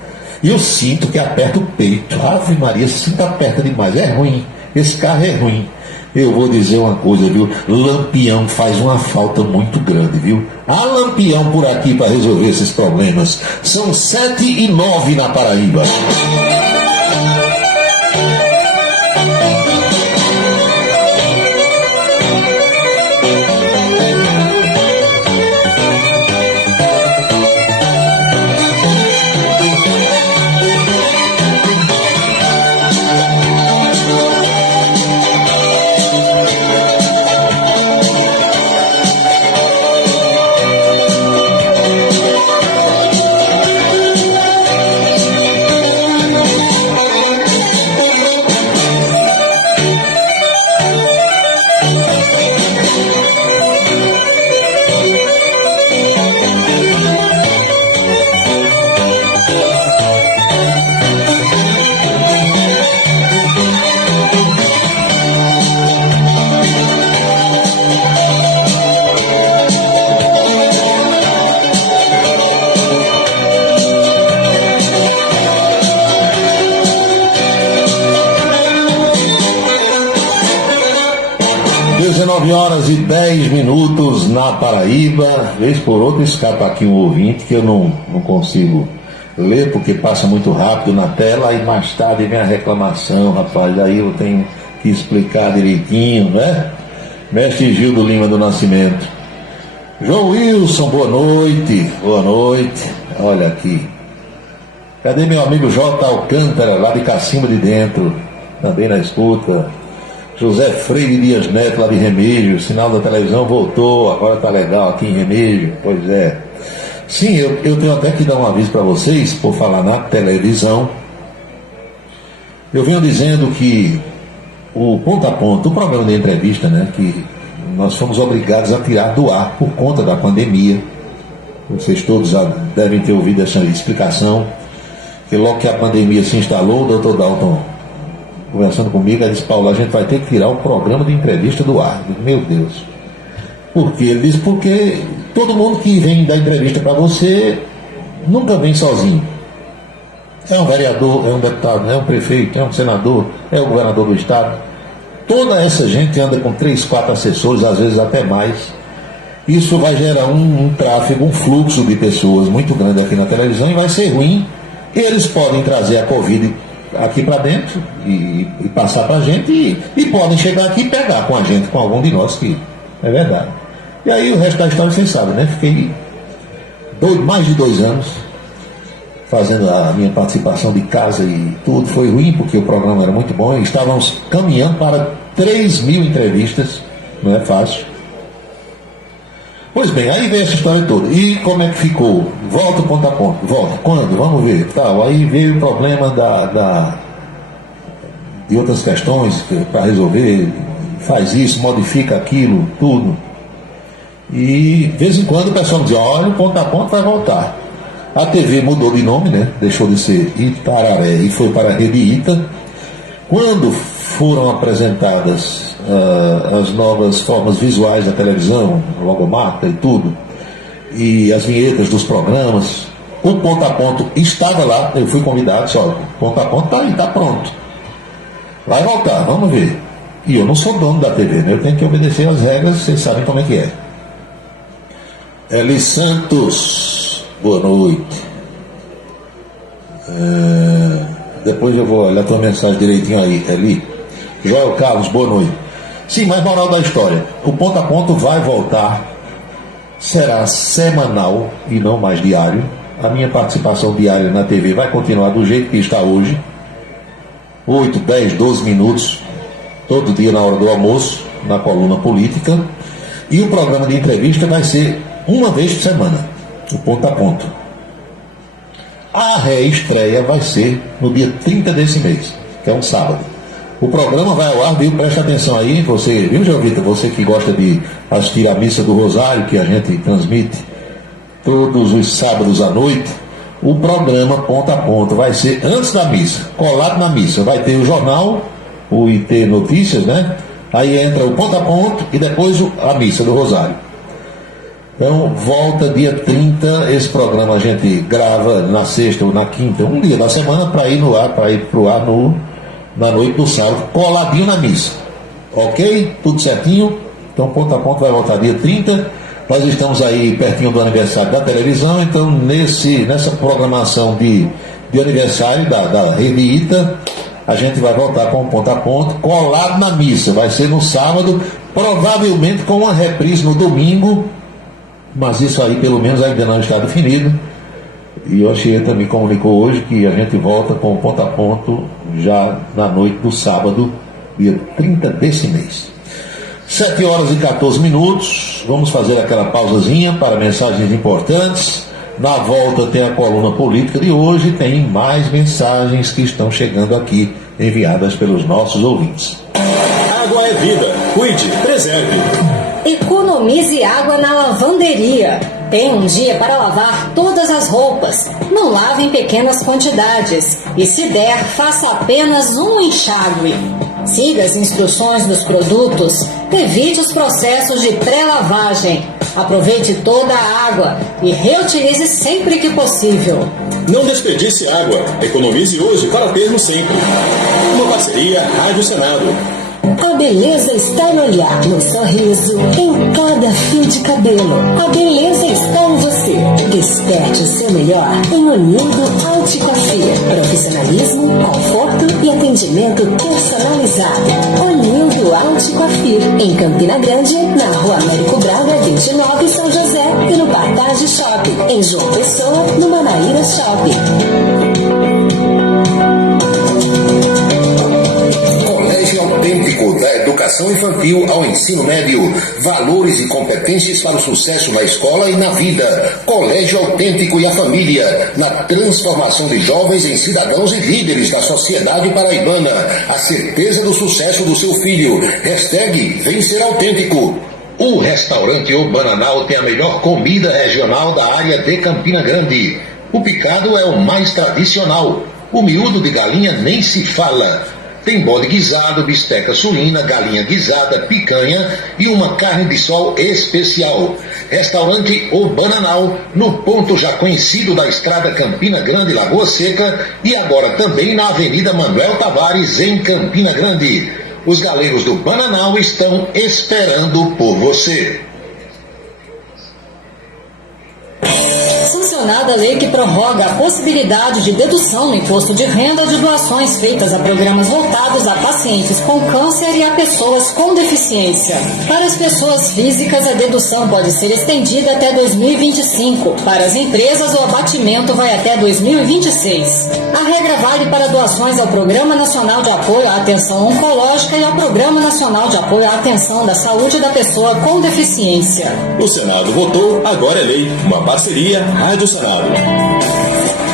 E o cinto que aperta o peito. Ave Maria, esse cinto aperta demais, é ruim. Esse carro é ruim. Eu vou dizer uma coisa, viu? Lampião faz uma falta muito grande, viu? Há Lampião por aqui para resolver esses problemas. São 7h09 na Paraíba. 19h10 na Paraíba. Vez por outra escapa aqui um ouvinte que eu não consigo ler porque passa muito rápido na tela, e mais tarde vem a reclamação, rapaz, aí eu tenho que explicar direitinho, né? Mestre Gil do Lima do Nascimento. João Wilson, boa noite. Boa noite. Olha aqui. Cadê meu amigo J. Alcântara, lá de Cacimba de Dentro, também na escuta. José Freire Dias Neto, lá de Remígio. O sinal da televisão voltou, agora tá legal aqui em Remígio. Pois é. Sim, eu tenho até que dar um aviso para vocês, por falar na televisão. Eu venho dizendo que o ponto a ponto, o programa de entrevista, né, que nós fomos obrigados a tirar do ar por conta da pandemia. Vocês todos já devem ter ouvido essa explicação, que logo que a pandemia se instalou, o doutor Dalton, conversando comigo, ele disse: Paulo, a gente vai ter que tirar o programa de entrevista do ar. Eu disse: meu Deus. Por quê? Ele disse: porque todo mundo que vem dar entrevista para você nunca vem sozinho. É um vereador, é um deputado, é um prefeito, é um senador, é o governador do estado. Toda essa gente anda com 3, 4 assessores, às vezes até mais. isso vai gerar um tráfego, um fluxo de pessoas muito grande aqui na televisão e vai ser ruim. Eles podem trazer a Covid aqui para dentro e passar para a gente e podem chegar aqui e pegar com a gente, com algum de nós, que é verdade. E aí o resto da história vocês sabem, né? Fiquei mais de 2 anos fazendo a minha participação de casa e tudo. Foi ruim porque o programa era muito bom e estávamos caminhando para 3.000 entrevistas, não é fácil. Pois bem, aí veio essa história toda. E como é que ficou? Volta ponto a ponto. Volta. Quando? Vamos ver. Tal. Aí veio o problema de outras questões para resolver. Faz isso, modifica aquilo, tudo. E de vez em quando o pessoal dizia, olha, o ponto a ponto vai voltar. A TV mudou de nome, né? Deixou de ser Itararé e foi para a Rede Ita. Quando foram apresentadas as novas formas visuais da televisão, logomarca e tudo, e as vinhetas dos programas, o ponto a ponto estava lá, eu fui convidado, só, o ponto a ponto está aí, está pronto. Vai voltar, vamos ver. E eu não sou dono da TV, né? Eu tenho que obedecer às regras, vocês sabem como é que é. Eli Santos, boa noite. Depois eu vou olhar a tua mensagem direitinho aí, Eli. Joel Carlos, boa noite. Sim, mas moral da história, o ponto a ponto vai voltar, será semanal e não mais diário. A minha participação diária na TV vai continuar do jeito que está hoje, 8, 10, 12 minutos, todo dia na hora do almoço, na coluna política, e o programa de entrevista vai ser uma vez por semana, o ponto a ponto. A reestreia vai ser no dia 30 desse mês, que é um sábado. O programa vai ao ar, viu? Presta atenção aí, você, viu, João Vitor? Você que gosta de assistir a missa do Rosário, que a gente transmite todos os sábados à noite, o programa ponto a ponto vai ser antes da missa, colado na missa. Vai ter o jornal, o IT Notícias, né? Aí entra o ponto a ponto e depois a missa do Rosário. Então, volta dia 30, esse programa a gente grava na sexta ou na quinta, um dia da semana, para ir no ar, para ir pro ar na noite do sábado, coladinho na missa. Ok? Tudo certinho? Então, ponto a ponto vai voltar dia 30. Nós estamos aí pertinho do aniversário da televisão, então nessa programação de aniversário da Rede Ita, a gente vai voltar com o ponto a ponto, colado na missa. Vai ser no sábado, provavelmente com uma reprise no domingo, mas isso aí pelo menos ainda não está definido. E o Anchieta me comunicou hoje que a gente volta com o ponto a ponto já na noite do sábado, dia 30 desse mês. 7 horas e 14 minutos, vamos fazer aquela pausazinha para mensagens importantes. Na volta tem a coluna política de hoje, tem mais mensagens que estão chegando aqui, enviadas pelos nossos ouvintes. Água é vida, cuide, preserve. Economize água na lavanderia. Tem um dia para lavar todas as roupas. Não lave em pequenas quantidades. E se der, faça apenas um enxágue. Siga as instruções dos produtos. Evite os processos de pré-lavagem. Aproveite toda a água e reutilize sempre que possível. Não desperdice água. Economize hoje para ter no sempre. Uma parceria Rádio Senado. A beleza está no olhar, no sorriso, em cada fio de cabelo. A beleza está em você. Desperte o seu melhor em Unido Alticoafia. Profissionalismo, conforto e atendimento personalizado. Unido Alticoafia, em Campina Grande, na Rua Américo Braga, 29, São José, e no Partage Shopping, em João Pessoa, no Manaíra Shopping. Autêntico, da educação infantil ao ensino médio, valores e competências para o sucesso na escola e na vida. Colégio Autêntico e a família, na transformação de jovens em cidadãos e líderes da sociedade paraibana. A certeza do sucesso do seu filho. Hashtag Vem Ser Autêntico. O restaurante O Bananal tem a melhor comida regional da área de Campina Grande. O picado é o mais tradicional. O miúdo de galinha nem se fala. Tem bode guisado, bisteca suína, galinha guisada, picanha e uma carne de sol especial. Restaurante O Bananal, no ponto já conhecido da estrada Campina Grande, Lagoa Seca, e agora também na Avenida Manuel Tavares, em Campina Grande. Os galegos do Bananal estão esperando por você. sancionada a lei que prorroga a possibilidade de dedução no imposto de renda de doações feitas a programas voltados a pacientes com câncer e a pessoas com deficiência. Para as pessoas físicas, a dedução pode ser estendida até 2025. Para as empresas, o abatimento vai até 2026. A regra vale para doações ao Programa Nacional de Apoio à Atenção Oncológica e ao Programa Nacional de Apoio à Atenção da Saúde da Pessoa com Deficiência. O Senado votou, agora é lei. Uma parceria Rádio Senado.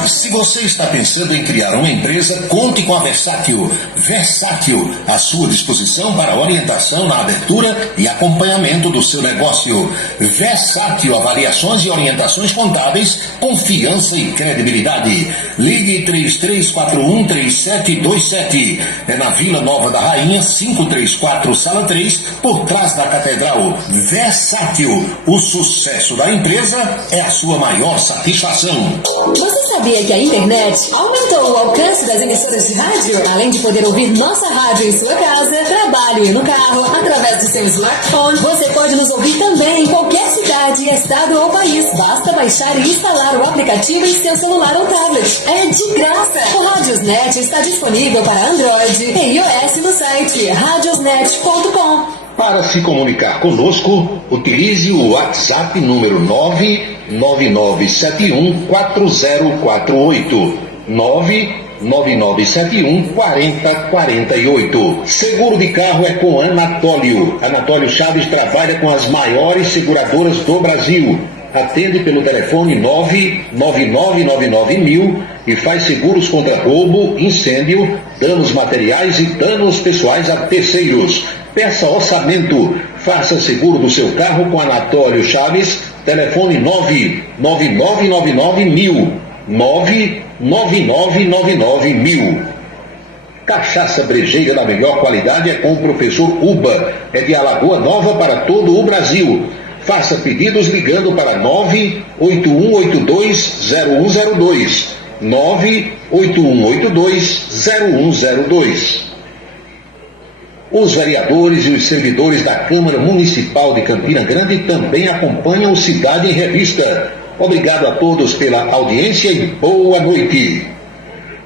Se você está pensando em criar uma empresa, conte com a Versátil. Versátil, à sua disposição para orientação na abertura e acompanhamento do seu negócio. Versátil, avaliações e orientações contábeis, confiança e credibilidade. Ligue 3341-3727. É na Vila Nova da Rainha, 534, Sala 3, por trás da Catedral. Versátil, o sucesso da empresa é a sua maior satisfação. Você sabia que a internet aumentou o alcance das emissoras de rádio? Além de poder ouvir nossa rádio em sua casa, trabalho e no carro, através do seu smartphone, você pode nos ouvir também em qualquer cidade, estado ou país. Basta baixar e instalar o aplicativo em seu celular ou tablet. É de graça! O Radiosnet está disponível para Android e iOS no site radiosnet.com. Para se comunicar conosco, utilize o WhatsApp número 999714048. 999714048. Seguro de carro é com Anatólio. Anatólio Chaves trabalha com as maiores seguradoras do Brasil. Atende pelo telefone 99999.000 e faz seguros contra roubo, incêndio, danos materiais e danos pessoais a terceiros. Peça orçamento. Faça seguro do seu carro com Anatólio Chaves. Telefone 99999.000. 99999.000. Cachaça brejeira da melhor qualidade é com o professor Uba. É de Alagoa Nova para todo o Brasil. Faça pedidos ligando para 981820102. 981820102. Os vereadores e os servidores da Câmara Municipal de Campina Grande também acompanham o Cidade em Revista. Obrigado a todos pela audiência e boa noite.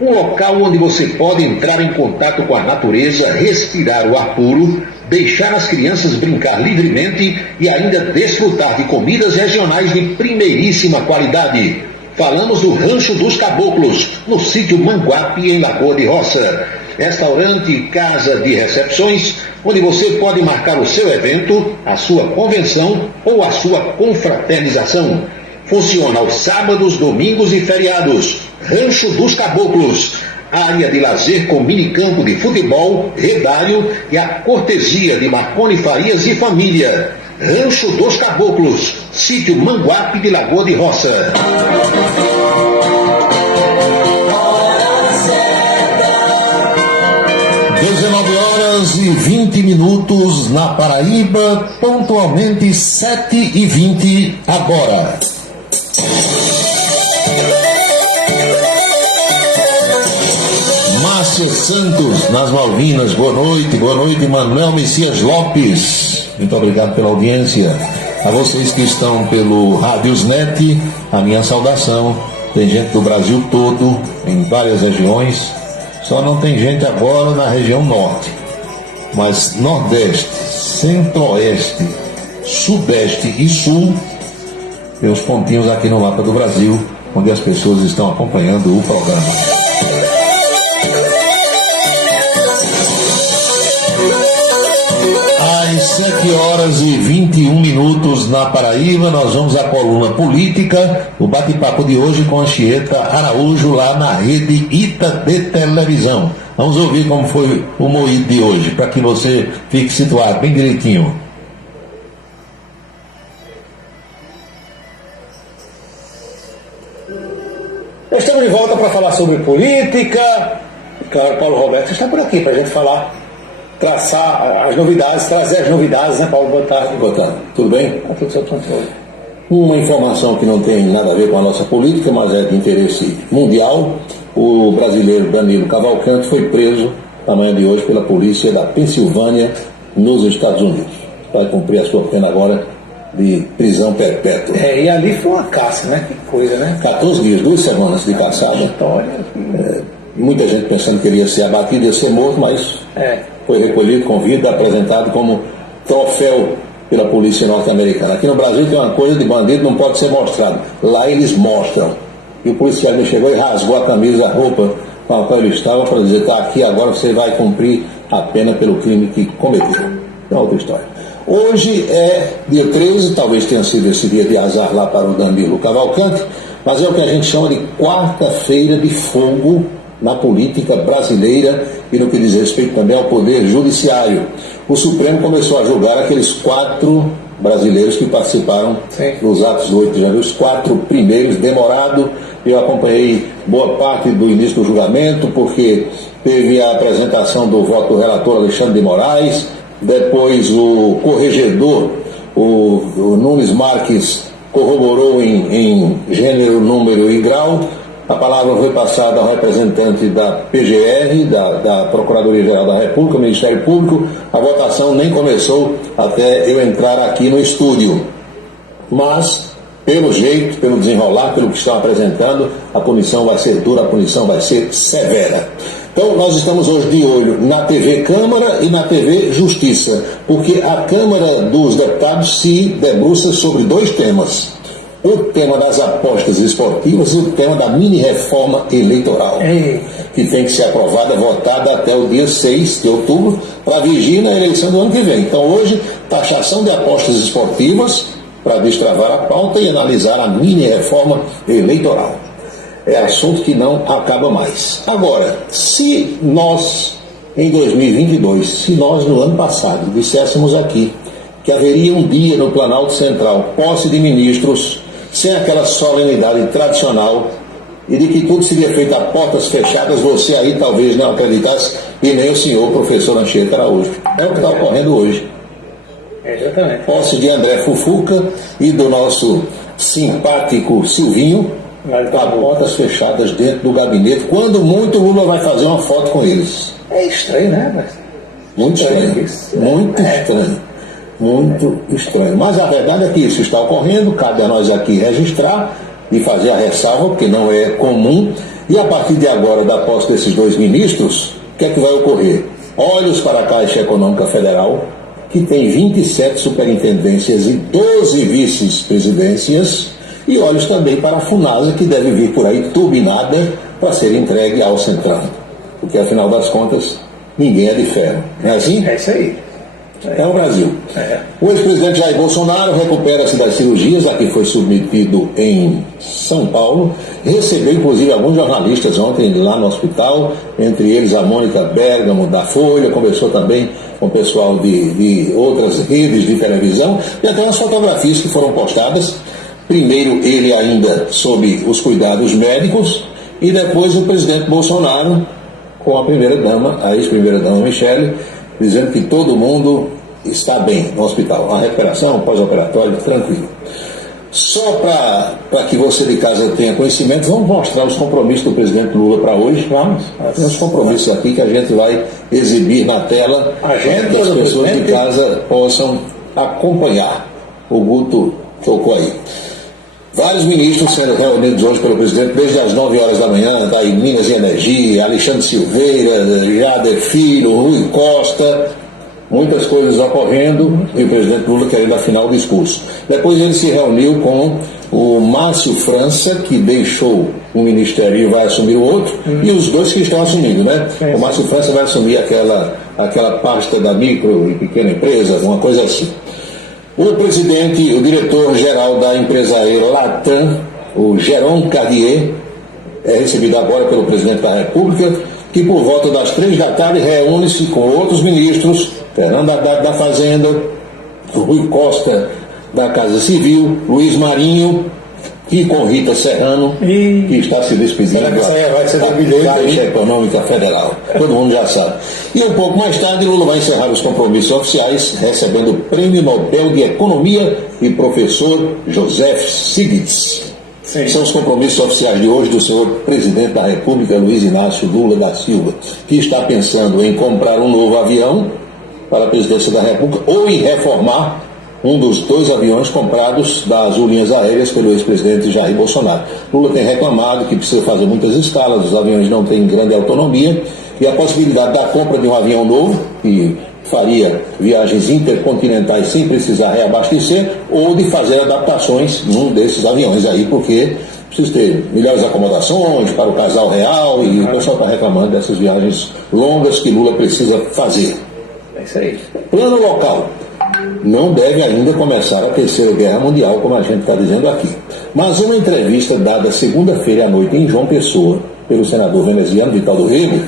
Um local onde você pode entrar em contato com a natureza, respirar o ar puro, deixar as crianças brincar livremente e ainda desfrutar de comidas regionais de primeiríssima qualidade. Falamos do Rancho dos Caboclos, no sítio Manguape, em Lagoa de Roça. Restaurante e casa de recepções, onde você pode marcar o seu evento, a sua convenção ou a sua confraternização. Funciona aos sábados, domingos e feriados. Rancho dos Caboclos, área de lazer com minicampo de futebol, redário e a cortesia de Marconi Farias e família. Rancho dos Caboclos, sítio Manguape de Lagoa de Roça. 19h20 na Paraíba, pontualmente 7h20 agora. Márcia Santos, nas Malvinas, boa noite. Boa noite, Manuel Messias Lopes. Muito obrigado pela audiência. A vocês que estão pelo Radiosnet, a minha saudação. Tem gente do Brasil todo, em várias regiões. Só não tem gente agora na região norte. Mas Nordeste, Centro-Oeste, Sudeste e Sul, tem os pontinhos aqui no mapa do Brasil, onde as pessoas estão acompanhando o programa. Às 7h21 na Paraíba, nós vamos à coluna política, o bate-papo de hoje com a Anchieta Araújo, lá na rede ITA de televisão. Vamos ouvir como foi o moído de hoje, para que você fique situado bem direitinho. Estamos de volta para falar sobre política. Claro, Paulo Roberto está por aqui para a gente falar, traçar as novidades, trazer as novidades, né, Paulo? Boa tarde. Boa tarde. Tudo bem? Está tudo sob controle. Uma informação que não tem nada a ver com a nossa política, mas é de interesse mundial. O brasileiro Danilo Cavalcante foi preso na manhã de hoje pela polícia da Pensilvânia, nos Estados Unidos. Vai cumprir a sua pena agora de prisão perpétua. E ali foi uma caça, né? Que coisa, né? 14 dias, 2 semanas de caçada. Muita gente pensando que ele ia ser abatido, ia ser morto, mas foi recolhido com vida, apresentado como troféu pela polícia norte-americana. Aqui no Brasil tem uma coisa de bandido, não pode ser mostrado. Lá eles mostram. E o policial me chegou e rasgou a camisa, a roupa com a qual ele estava, para dizer: está aqui, agora você vai cumprir a pena pelo crime que cometeu. É outra história. Hoje é dia 13, talvez tenha sido esse dia de azar lá para o Danilo Cavalcante, mas é o que a gente chama de quarta-feira de fogo na política brasileira e no que diz respeito também ao poder judiciário. O Supremo começou a julgar aqueles 4 brasileiros que participaram dos atos do 8 de janeiro, os 4 primeiros, demorado. Eu acompanhei boa parte do início do julgamento, porque teve a apresentação do voto do relator Alexandre de Moraes, depois o corregedor, o Nunes Marques, corroborou em gênero, número e grau. A palavra foi passada ao representante da PGR, da Procuradoria-Geral da República, Ministério Público. A votação nem começou até eu entrar aqui no estúdio. Mas, pelo jeito, pelo desenrolar, pelo que estão apresentando, a punição vai ser dura, a punição vai ser severa. Então, nós estamos hoje de olho na TV Câmara e na TV Justiça, porque a Câmara dos Deputados se debruça sobre 2 temas. O tema das apostas esportivas e o tema da mini-reforma eleitoral, que tem que ser aprovada, votada até o dia 6 de outubro, para vigir na eleição do ano que vem. Então, hoje, taxação de apostas esportivas, para destravar a pauta e analisar a mini-reforma eleitoral. É assunto que não acaba mais. Agora, se nós, em 2022, se nós no ano passado disséssemos aqui que haveria um dia no Planalto Central, posse de ministros, sem aquela solenidade tradicional, e de que tudo seria feito a portas fechadas, você aí talvez não acreditasse, e nem o senhor professor Anchieta Araújo. É o que está ocorrendo hoje. Exatamente. Posse de André Fufuca e do nosso simpático Silvinho, a portas fechadas dentro do gabinete. Quando muito, Lula vai fazer uma foto com eles. É estranho, né? Muito estranho. Muito estranho. Muito estranho. Mas a verdade é que isso está ocorrendo, cabe a nós aqui registrar e fazer a ressalva, porque não é comum. E a partir de agora, da posse desses 2 ministros, o que é que vai ocorrer? Olhos para a Caixa Econômica Federal, que tem 27 superintendências e 12 vice-presidências, e olhos também para a FUNASA, que deve vir por aí turbinada para ser entregue ao Centrão. Porque, afinal das contas, ninguém é de ferro. Não é assim? É isso aí. É o Brasil. O ex-presidente Jair Bolsonaro recupera-se das cirurgias a que foi submetido em São Paulo. Recebeu, inclusive, alguns jornalistas ontem lá no hospital, entre eles a Mônica Bergamo, da Folha, conversou também com o pessoal de outras redes de televisão, e até umas fotografias que foram postadas. Primeiro ele ainda sob os cuidados médicos, e depois o presidente Bolsonaro com a primeira-dama, a ex-primeira-dama Michele, dizendo que todo mundo está bem no hospital. A recuperação pós-operatória, tranquilo. Só para que você de casa tenha conhecimento, vamos mostrar os compromissos do presidente Lula para hoje. Vamos. Tem uns compromissos aqui que a gente vai exibir na tela para que as pessoas de casa possam acompanhar. O Guto tocou aí. Vários ministros sendo reunidos hoje pelo presidente desde as 9 horas da manhã, da Minas e Energia, Alexandre Silveira, Jader Filho, Rui Costa, muitas coisas ocorrendo, e o presidente Lula querendo afinar o discurso. Depois ele se reuniu com o Márcio França, que deixou um ministério e vai assumir o outro, e os 2 que estão assumindo, né? O Márcio França vai assumir aquela pasta da micro e pequena empresa, uma coisa assim. O presidente, o diretor-geral da empresa Latam, o Jérôme Carrier, é recebido agora pelo presidente da República, que por volta das 3 da tarde reúne-se com outros ministros, Fernando Haddad da Fazenda, Rui Costa da Casa Civil, Luiz Marinho, e com Rita Serrano, que está se despedindo da Caixa Econômica Federal. Todo mundo já sabe. E um pouco mais tarde, Lula vai encerrar os compromissos oficiais, recebendo o Prêmio Nobel de Economia e professor Joseph Stiglitz. São os compromissos oficiais de hoje do senhor presidente da República, Luiz Inácio Lula da Silva, que está pensando em comprar um novo avião para a presidência da República ou em reformar um dos 2 aviões comprados das linhas aéreas pelo ex-presidente Jair Bolsonaro. Lula tem reclamado que precisa fazer muitas escalas, os aviões não têm grande autonomia, e a possibilidade da compra de um avião novo, que faria viagens intercontinentais sem precisar reabastecer, ou de fazer adaptações num desses aviões aí, porque precisa ter melhores acomodações para o casal real, e o pessoal está reclamando dessas viagens longas que Lula precisa fazer. É isso aí. Plano local. Não deve ainda começar a Terceira Guerra Mundial, como a gente está dizendo aqui. Mas uma entrevista dada segunda-feira à noite em João Pessoa, pelo senador veneziano Vital do Rego,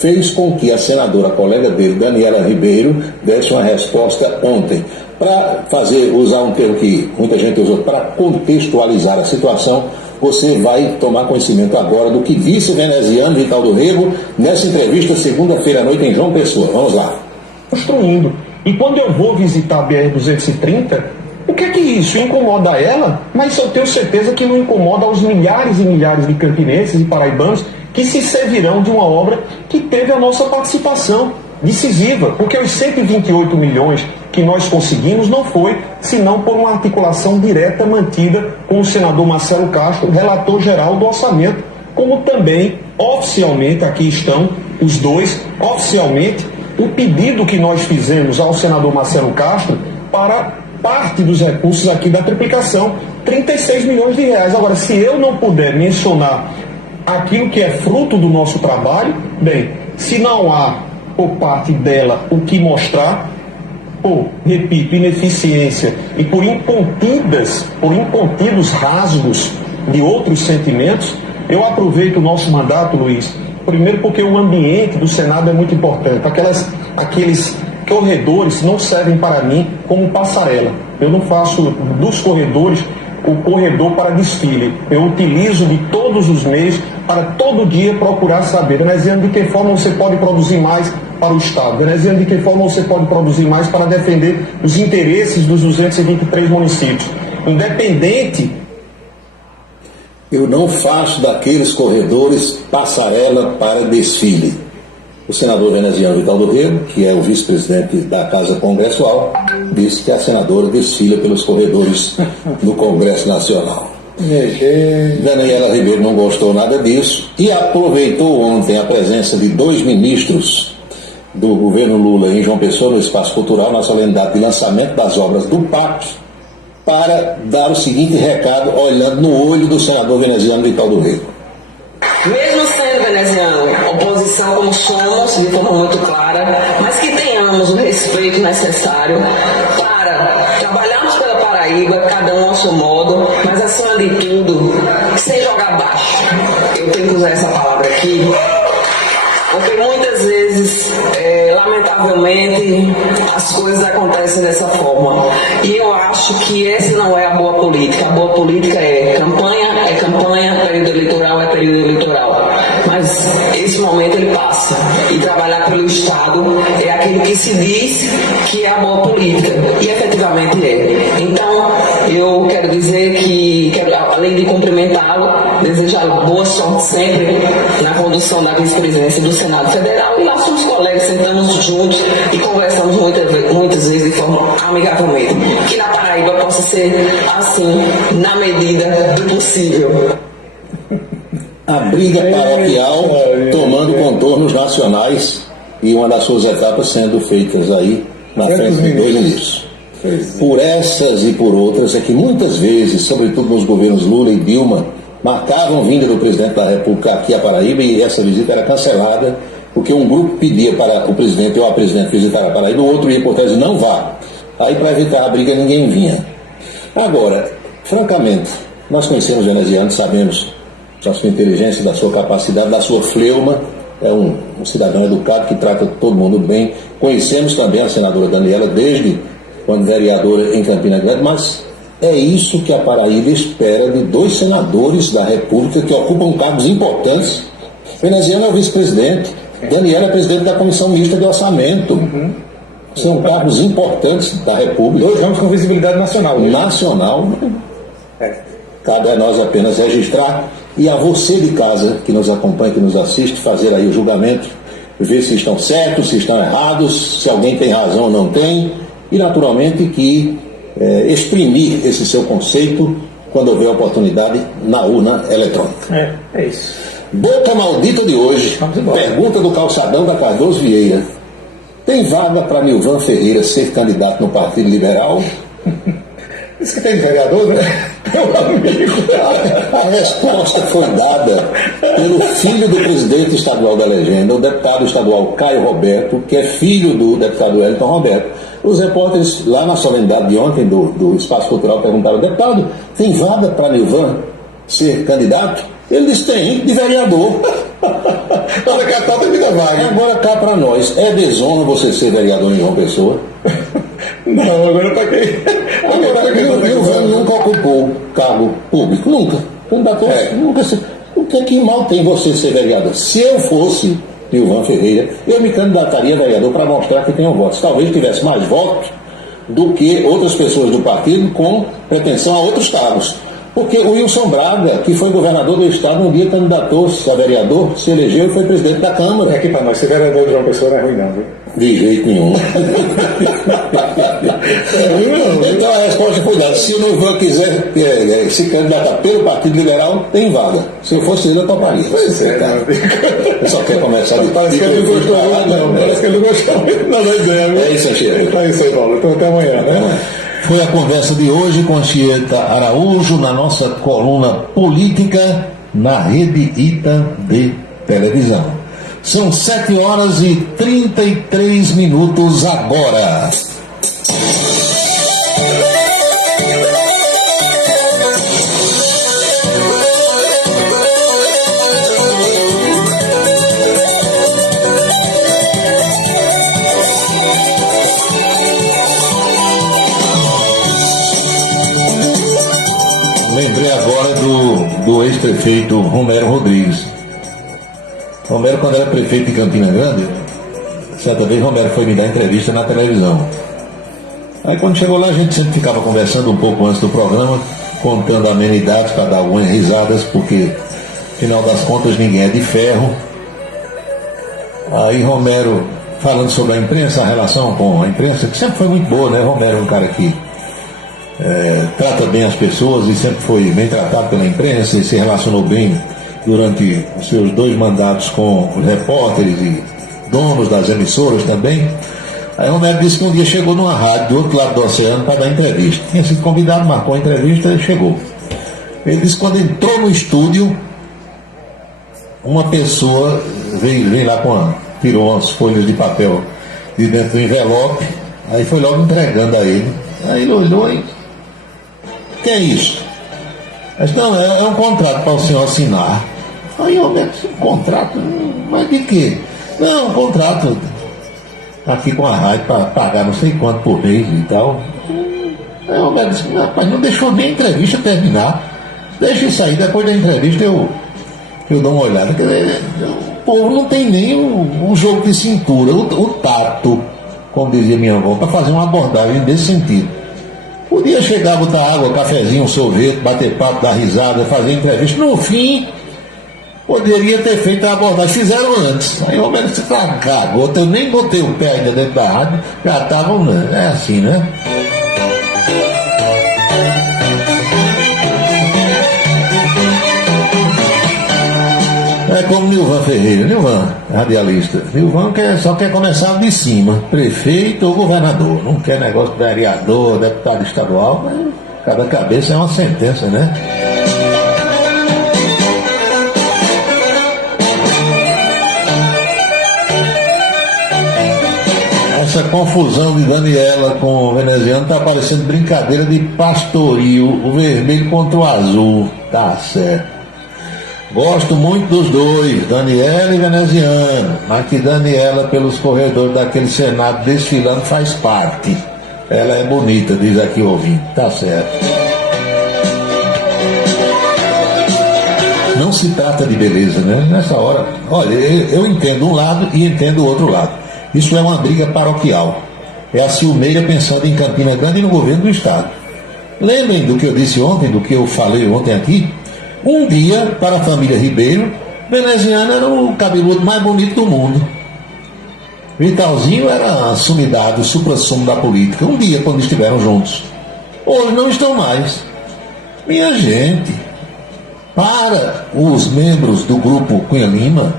fez com que a senadora colega dele, Daniela Ribeiro, desse uma resposta ontem. Para usar um termo que muita gente usou, para contextualizar a situação, você vai tomar conhecimento agora do que disse o veneziano Vital do Rego nessa entrevista segunda-feira à noite em João Pessoa. Vamos lá. Construindo. E quando eu vou visitar a BR-230, o que é que isso incomoda ela? Mas eu tenho certeza que não incomoda aos milhares e milhares de campinenses e paraibanos que se servirão de uma obra que teve a nossa participação decisiva, porque os 128 milhões que nós conseguimos não foi senão por uma articulação direta mantida com o senador Marcelo Castro, relator geral do orçamento, como também oficialmente, aqui estão os dois, oficialmente, o pedido que nós fizemos ao senador Marcelo Castro para parte dos recursos aqui da triplicação, 36 milhões de reais. Agora, se eu não puder mencionar aquilo que é fruto do nosso trabalho, bem, se não há por parte dela o que mostrar, por, repito, ineficiência e por incontidos rasgos de outros sentimentos, eu aproveito o nosso mandato, Luiz, primeiro porque o ambiente do Senado é muito importante. Aqueles corredores não servem para mim como passarela. Eu não faço dos corredores o corredor para desfile. Eu utilizo de todos os meios para todo dia procurar saber, veneziano, de que forma você pode produzir mais para o Estado, veneziano, de que forma você pode produzir mais para defender os interesses dos 223 municípios. Independente. Eu não faço daqueles corredores passarela para desfile. O senador veneziano Vital do Rego, que é o vice-presidente da Casa Congressual, disse que a senadora desfila pelos corredores do Congresso Nacional. Daniela Ribeiro não gostou nada disso e aproveitou ontem a presença de 2 ministros do governo Lula em João Pessoa, no Espaço Cultural, na solenidade de lançamento das obras do Pacto, para dar o seguinte recado, olhando no olho do senador veneziano Vital do Rego. Mesmo sendo veneziano, oposição como somos, de forma muito clara, mas que tenhamos o respeito necessário para trabalharmos pela Paraíba, cada um ao seu modo, mas acima de tudo, sem jogar baixo. Eu tenho que usar essa palavra aqui, porque muitas vezes, lamentavelmente, as coisas acontecem dessa forma. E eu acho que essa não é a boa política. A boa política é campanha, período eleitoral é período eleitoral. Mas esse momento ele passa. E trabalhar pelo Estado é aquilo que se diz que é a boa política. E efetivamente é. Então, eu quero dizer que, além de cumprimentá-lo, desejar boa sorte sempre na condução da vice-presidência do Senado Federal. E lá somos colegas, sentamos juntos e conversamos muitas vezes de forma amigavelmente. Que na Paraíba possa ser assim, na medida do possível. A briga paroquial tomando contornos nacionais e uma das suas etapas sendo feitas aí na frente de 2 ministros. Por essas e por outras é que muitas vezes, sobretudo nos governos Lula e Dilma, marcavam vinda do presidente da República aqui a Paraíba e essa visita era cancelada porque um grupo pedia para o presidente ou a presidente visitar a Paraíba, o outro ia por trás e não vá. Aí para evitar a briga ninguém vinha. Agora, francamente, nós conhecemos o veneziano, sabemos da sua inteligência, da sua capacidade, da sua fleuma, é um cidadão educado que trata todo mundo bem. Conhecemos também a senadora Daniela desde quando vereadora em Campina Grande, mas é isso que a Paraíba espera de 2 senadores da República que ocupam cargos importantes. Veneziano é o vice-presidente, Daniela é presidente da Comissão Mista de Orçamento. São cargos importantes da República. 2 anos com visibilidade nacional. Nacional. Cabe a nós apenas registrar e a você de casa que nos acompanha, que nos assiste, fazer aí o julgamento, ver se estão certos, se estão errados, se alguém tem razão ou não tem, e naturalmente que exprimir esse seu conceito quando houver oportunidade na urna eletrônica. É isso. Boca Maldita de hoje, pergunta do Calçadão da Cardoso Vieira: tem vaga para Nilvan Ferreira ser candidato no Partido Liberal? Isso que tem vereador, né? Meu amigo. A resposta foi dada pelo filho do presidente estadual da legenda, o deputado estadual Caio Roberto, que é filho do deputado Wellington Roberto. Os repórteres lá na solenidade de ontem do Espaço Cultural perguntaram: deputado, tem vaga para Nilvan ser candidato? Ele disse: tem, de vereador. Olha que a tal tem muita vaga. Agora cá para nós, é desonra você ser vereador em João Pessoa? Não, agora para quem? Agora, Nilvan nunca ocupou cargo público, nunca. Candidatou, nunca. O que mal tem você ser vereador? Se eu fosse Nilvan Ferreira, eu me candidataria a vereador para mostrar que tenho votos. Talvez tivesse mais votos do que outras pessoas do partido com pretensão a outros cargos. Porque o Wilson Braga, que foi governador do estado, um dia candidatou-se a vereador, se elegeu e foi presidente da Câmara. Aqui para nós, ser vereador de João Pessoa não é ruim não, viu? De jeito nenhum. Então a resposta foi dada: se o Nilvan quiser se candidatar pelo Partido Liberal, tem vaga. Se eu fosse ele, eu toparia. Pois é, eu só quer começar de parece que ele não gostou muito, não. Parece que ele não gostou muito da ideia, viu? É isso, Anchieta. Então é isso aí, Paulo. Então até amanhã, né? Foi a conversa de hoje com Anchieta Araújo na nossa coluna política na Rede Ita de televisão. São 7h33 agora. Lembrei agora do ex-prefeito Romero Rodrigues. Romero, quando era prefeito de Campina Grande, certa vez Romero foi me dar entrevista na televisão. Aí quando chegou lá, a gente sempre ficava conversando um pouco antes do programa, contando amenidades para dar algumas risadas, porque afinal das contas ninguém é de ferro. Aí Romero, falando sobre a imprensa, a relação com a imprensa, que sempre foi muito boa, né? Romero é um cara que trata bem as pessoas e sempre foi bem tratado pela imprensa e se relacionou bem durante os seus 2 mandatos com os repórteres e donos das emissoras também. Aí Romero disse que um dia chegou numa rádio do outro lado do oceano para dar entrevista. Tinha sido convidado, marcou a entrevista e chegou. Ele disse que quando entrou no estúdio, uma pessoa veio lá tirou umas folhas de papel de dentro do envelope, aí foi logo entregando a ele. Aí ele olhou e: o que é isso? Mas não, é um contrato para o senhor assinar. Aí Roberto disse: um contrato? Mas de quê? Não, um contrato aqui com a rádio para pagar não sei quanto por mês e tal. Aí Roberto disse: rapaz, não deixou nem a entrevista terminar. Deixa isso aí, depois da entrevista eu dou uma olhada. O povo não tem nem um jogo de cintura, o tato, como dizia minha avó, para fazer uma abordagem desse sentido. Podia chegar, botar água, cafezinho, um sorvete, bater papo, dar risada, fazer entrevista. No fim, poderia ter feito a abordagem. Fizeram antes. Aí o Roberto disse: cagou, eu nem botei o pé ainda dentro da rádio, já estavam. É assim, né? É como Nilvan Ferreira. Nilvan, radialista. Nilvan só quer começar de cima, prefeito ou governador. Não quer negócio de vereador, deputado estadual. Mas cada cabeça é uma sentença, né? Essa confusão de Daniela com o veneziano está parecendo brincadeira de pastoril. O vermelho contra o azul. Tá certo. Gosto muito dos dois, Daniela e veneziano, mas que Daniela pelos corredores daquele Senado desfilando faz parte. Ela é bonita, diz aqui o ouvinte. Tá certo. Não se trata de beleza, né? Nessa hora, olha, eu entendo um lado e entendo o outro lado. Isso é uma briga paroquial. É a Silmeira pensando em Campina Grande e no governo do estado. Lembrem do que eu disse ontem, do que eu falei ontem aqui. Um dia, para a família Ribeiro, veneziano era o cabeludo mais bonito do mundo. Vitalzinho era a sumidade, o supra-sumo da política. Um dia, quando estiveram juntos. Hoje não estão mais. Minha gente, para os membros do grupo Cunha Lima,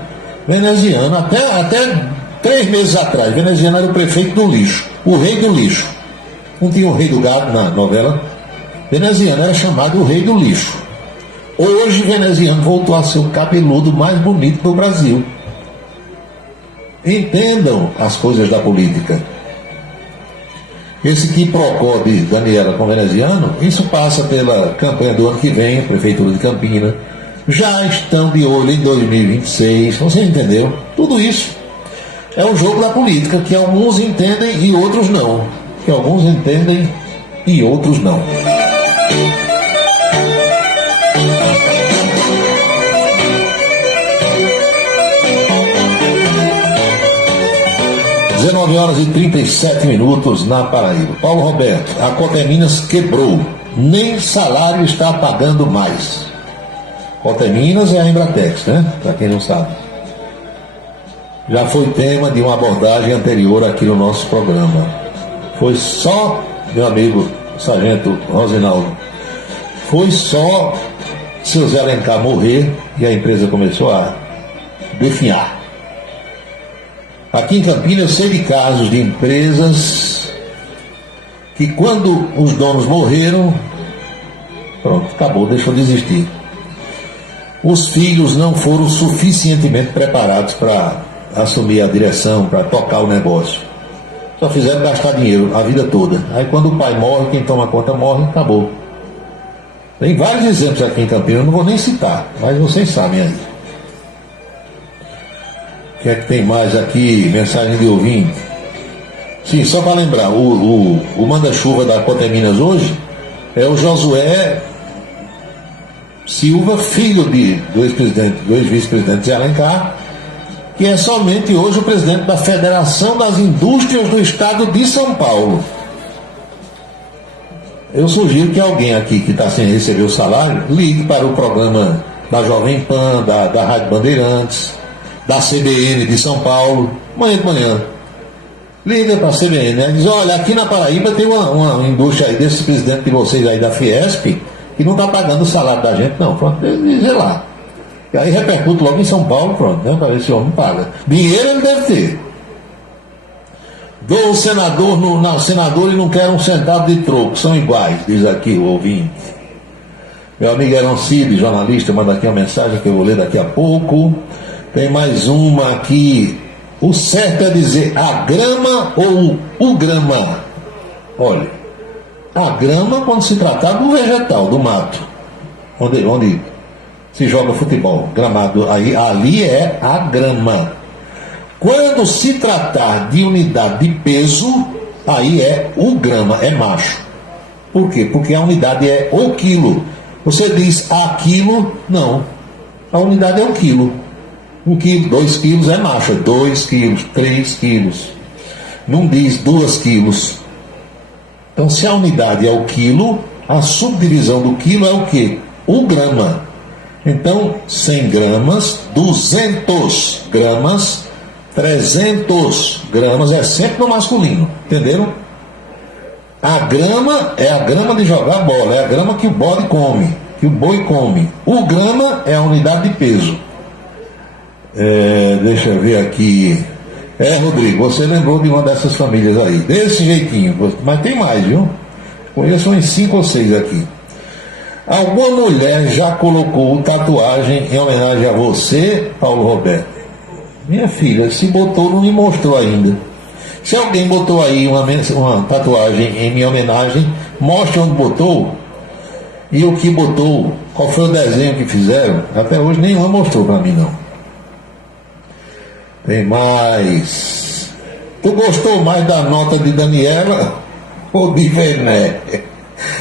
veneziano, até 3 meses atrás, veneziano era o prefeito do lixo, o rei do lixo. Não tinha o rei do gado na novela? Veneziano era chamado o rei do lixo. Hoje, veneziano voltou a ser o cabeludo mais bonito do Brasil. Entendam as coisas da política. Esse quiprocó de Daniela com veneziano, isso passa pela campanha do ano que vem, Prefeitura de Campina. Já estão de olho em 2026, você entendeu? Tudo isso é o jogo da política, que alguns entendem e outros não. Que alguns entendem e outros não. 19h37 na Paraíba. Paulo Roberto, a Coteminas quebrou. Nem salário está pagando mais. Coteminas é a Embratex, né? Para quem não sabe. Já foi tema de uma abordagem anterior aqui no nosso programa. Foi só, meu amigo Sargento Rosinaldo, foi só seu Zé Alencar morrer e a empresa começou a definhar. Aqui em Campinas eu sei de casos de empresas que quando os donos morreram, pronto, acabou, deixou de existir. Os filhos não foram suficientemente preparados para assumir a direção, para tocar o negócio. Só fizeram gastar dinheiro a vida toda. Aí quando o pai morre, quem toma conta morre, acabou. Tem vários exemplos aqui em Campinas, eu não vou nem citar, mas vocês sabem aí. O que é que tem mais aqui? Mensagem de ouvinte. Sim, só para lembrar, o manda-chuva da Coteminas hoje é o Josué Silva, filho do ex-vice-presidente Zé Alencar, que é somente hoje o presidente da Federação das Indústrias do Estado de São Paulo. Eu sugiro que alguém aqui que está sem receber o salário ligue para o programa da Jovem Pan, da Rádio Bandeirantes, da CBN de São Paulo, amanhã de manhã. Liga para a CBN, né? Diz, olha, aqui na Paraíba tem uma indústria aí desse presidente de vocês aí da Fiesp que não está pagando o salário da gente, não. Pronto, dizer lá. E aí repercute logo em São Paulo, pronto, né? Para ver se o homem paga. Dinheiro ele deve ter. Dou o senador e não quero um centavo de troco, são iguais, diz aqui o ouvinte. Meu amigo Heron Cid, jornalista, manda aqui uma mensagem que eu vou ler daqui a pouco. Tem mais uma aqui. O certo é dizer a grama ou o grama? Olha, a grama quando se tratar do vegetal, do mato, onde se joga futebol, gramado, ali é a grama. Quando se tratar de unidade de peso, aí é o grama, é macho. Por quê? Porque a unidade é o quilo. Você diz a quilo, não. A unidade é o quilo. 1 quilo, 2 quilos é macho, 2 quilos, 3 quilos. Não diz 2 quilos. Então, se a unidade é o quilo, a subdivisão do quilo é o quê? O grama. Então, 100 gramas, 200 gramas, 300 gramas, é sempre no masculino, entenderam? A grama é a grama de jogar bola, é a grama que o bode come, que o boi come. O grama é a unidade de peso. Deixa eu ver aqui. Rodrigo, você lembrou de uma dessas famílias aí, desse jeitinho, mas tem mais, viu? Conheço uns 5 ou 6 aqui. Alguma mulher já colocou tatuagem em homenagem a você, Paulo Roberto? Minha filha, se botou, não me mostrou ainda. Se alguém botou aí uma tatuagem em minha homenagem, mostre onde botou e o que botou, qual foi o desenho que fizeram. Até hoje nenhuma mostrou para mim, não. Tem mais. Tu gostou mais da nota de Daniela ou de Vené?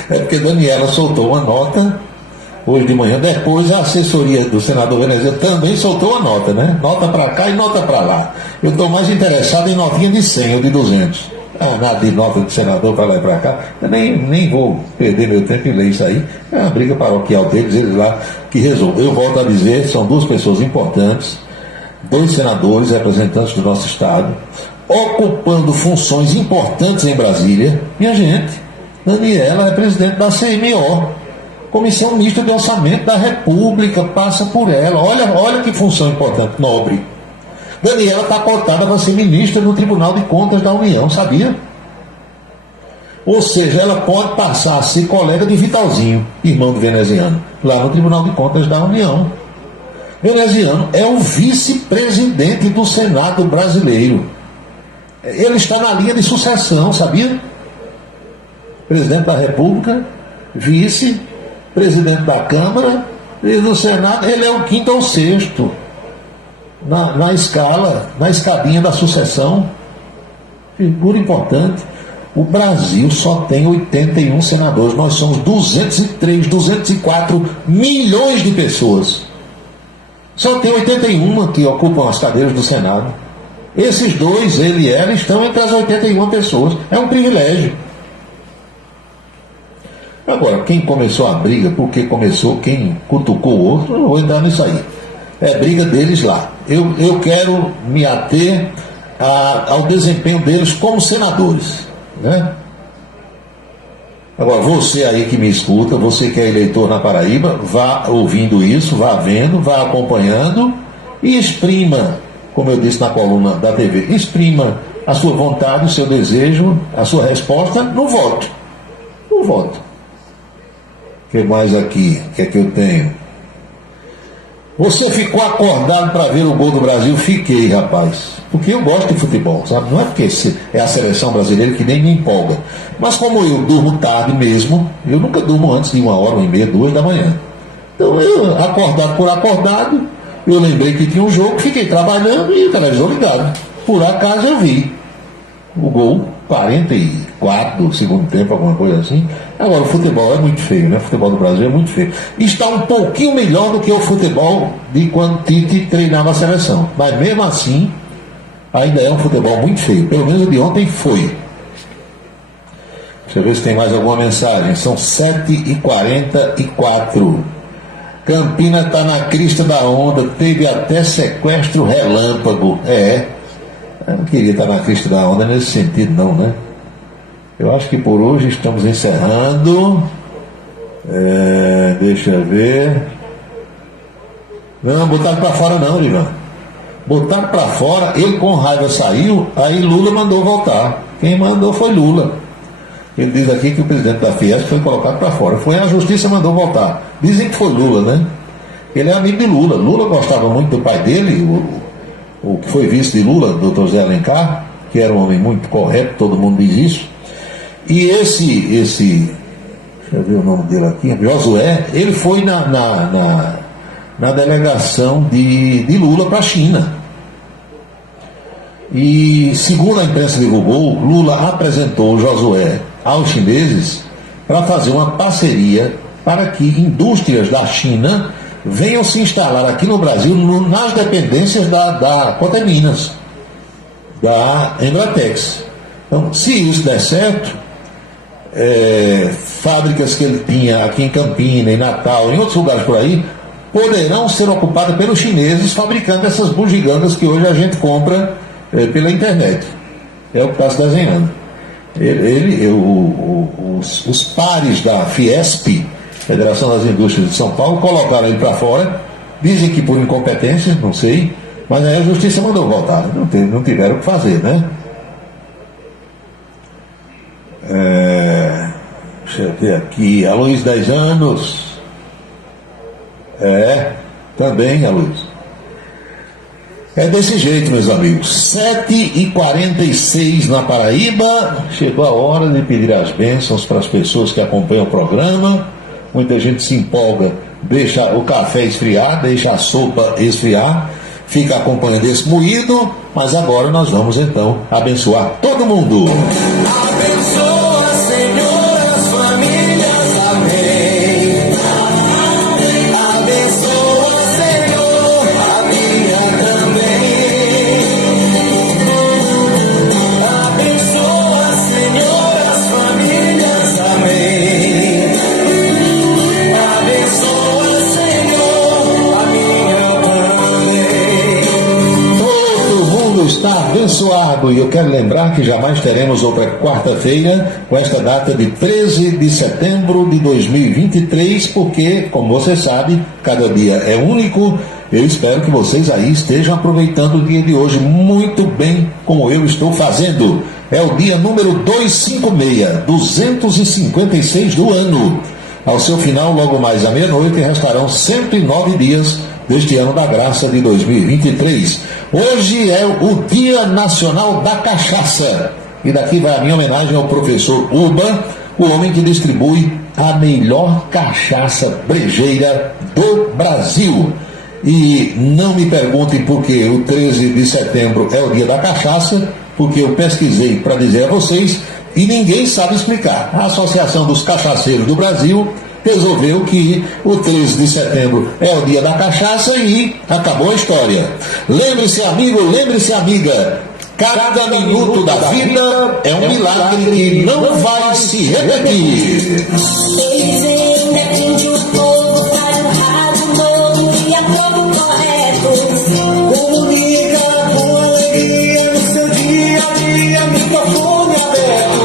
É porque Daniela soltou uma nota hoje de manhã, depois a assessoria do senador veneziano também soltou uma nota, né? Nota para cá e nota para lá. Eu estou mais interessado em notinha de 100 ou de 200. Nada de nota de senador para lá e para cá. Eu nem vou perder meu tempo e ler isso aí. É uma briga paroquial deles, eles lá que resolvem. Eu volto a dizer, são 2 pessoas importantes, 2 senadores, representantes do nosso estado, ocupando funções importantes em Brasília. Minha gente, Daniela é presidente da CMO, Comissão Mista de Orçamento da República, passa por ela. Olha que função importante, nobre. Daniela está cotada para ser ministra no Tribunal de Contas da União, sabia? Ou seja, ela pode passar a ser colega de Vitalzinho, irmão do veneziano, lá no Tribunal de Contas da União. Veneziano é o vice-presidente do Senado brasileiro. Ele está na linha de sucessão, sabia? Presidente da República, vice, presidente da Câmara e do Senado, ele é o quinto ou sexto na escala, na escadinha da sucessão. Figura importante. O Brasil só tem 81 senadores, nós somos 203, 204 milhões de pessoas. Só tem 81 que ocupam as cadeiras do Senado. Esses dois, ele e ela, estão entre as 81 pessoas. É um privilégio. Agora, quem começou a briga, porque começou, quem cutucou o outro, eu não vou entrar nisso aí. É briga deles lá. Eu quero me ater ao desempenho deles como senadores, né? Agora, você aí que me escuta, você que é eleitor na Paraíba, vá ouvindo isso, vá vendo, vá acompanhando e exprima, como eu disse na coluna da TV, exprima a sua vontade, o seu desejo, a sua resposta no voto. No voto. O que mais aqui? O que é que eu tenho? Você ficou acordado para ver o gol do Brasil? Fiquei, rapaz. Porque eu gosto de futebol, sabe? Não é porque é a seleção brasileira que nem me empolga. Mas como eu durmo tarde mesmo, eu nunca durmo antes de 1h30, 2 da manhã. Então eu, acordado por acordado, eu lembrei que tinha um jogo, fiquei trabalhando e o televisor ligado. Por acaso eu vi o gol, 44 do segundo tempo, alguma coisa assim. Agora, o futebol é muito feio, né? O futebol do Brasil é muito feio. Está um pouquinho melhor do que o futebol de quando Tite treinava a seleção. Mas mesmo assim, ainda é um futebol muito feio. Pelo menos o de ontem foi. Deixa eu ver se tem mais alguma mensagem. São 7h44. Campina está na crista da onda, teve até sequestro relâmpago. Eu não queria estar na crista da onda nesse sentido, não, né? Eu acho que por hoje estamos encerrando. Deixa eu ver. Não, botaram para fora não, Ivan. Botaram para fora, ele com raiva saiu, aí Lula mandou voltar. Quem mandou foi Lula. Ele diz aqui que o presidente da Fiesp foi colocado para fora. Foi a justiça mandou voltar. Dizem que foi Lula, né? Ele é amigo de Lula. Lula gostava muito do pai dele, o que foi vice de Lula, Dr. Zé Alencar, que era um homem muito correto, todo mundo diz isso. E esse deixa eu ver o nome dele aqui, Josué, ele foi na delegação de Lula para a China. E, segundo a imprensa divulgou, Lula apresentou o Josué aos chineses para fazer uma parceria para que indústrias da China venham se instalar aqui no Brasil nas dependências da Coteminas, da Embratex. Então, se isso der certo, fábricas que ele tinha aqui em Campina, em Natal, em outros lugares por aí, poderão ser ocupadas pelos chineses fabricando essas bugigangas que hoje a gente compra pela internet. É o que está se desenhando. Os pares da Fiesp, Federação das Indústrias de São Paulo, colocaram ele para fora, dizem que por incompetência, não sei, mas aí a justiça mandou voltar, não tiveram o que fazer, né? Deixa eu ver aqui, a Luiz 10 anos, também a Luiz. É desse jeito, meus amigos. 7h46 na Paraíba. Chegou a hora de pedir as bênçãos para as pessoas que acompanham o programa. Muita gente se empolga, deixa o café esfriar, deixa a sopa esfriar, fica acompanhando esse moído, mas agora nós vamos então abençoar todo mundo. Abençoa, Senhor, as famílias, amém. Abençoa, Senhor, a minha também. Abençoa, Senhor, as famílias, amém. Abençoa, Senhor, a minha também. Todo mundo está abençoado. abençoado, e eu quero lembrar que jamais teremos outra quarta-feira com esta data de 13 de setembro de 2023, porque, como você sabe, cada dia é único. Eu espero que vocês aí estejam aproveitando o dia de hoje muito bem, como eu estou fazendo. É o dia número 256, 256 do ano. Ao seu final, logo mais à meia-noite, restarão 109 dias deste ano da graça de 2023. Hoje é o Dia Nacional da Cachaça. E daqui vai a minha homenagem ao professor Uba, o homem que distribui a melhor cachaça brejeira do Brasil. E não me perguntem por que o 13 de setembro é o dia da cachaça, porque eu pesquisei para dizer a vocês e ninguém sabe explicar. A Associação dos Cachaceiros do Brasil resolveu que o 13 de setembro é o dia da cachaça e acabou a história. Lembre-se, amigo, lembre-se, amiga, cada minuto da vida é um milagre que não vai se repetir. Eles ainda atendem o povo para um rádio novo e a todo correto. Comunica com alegria no seu dia a dia, microfone aberto.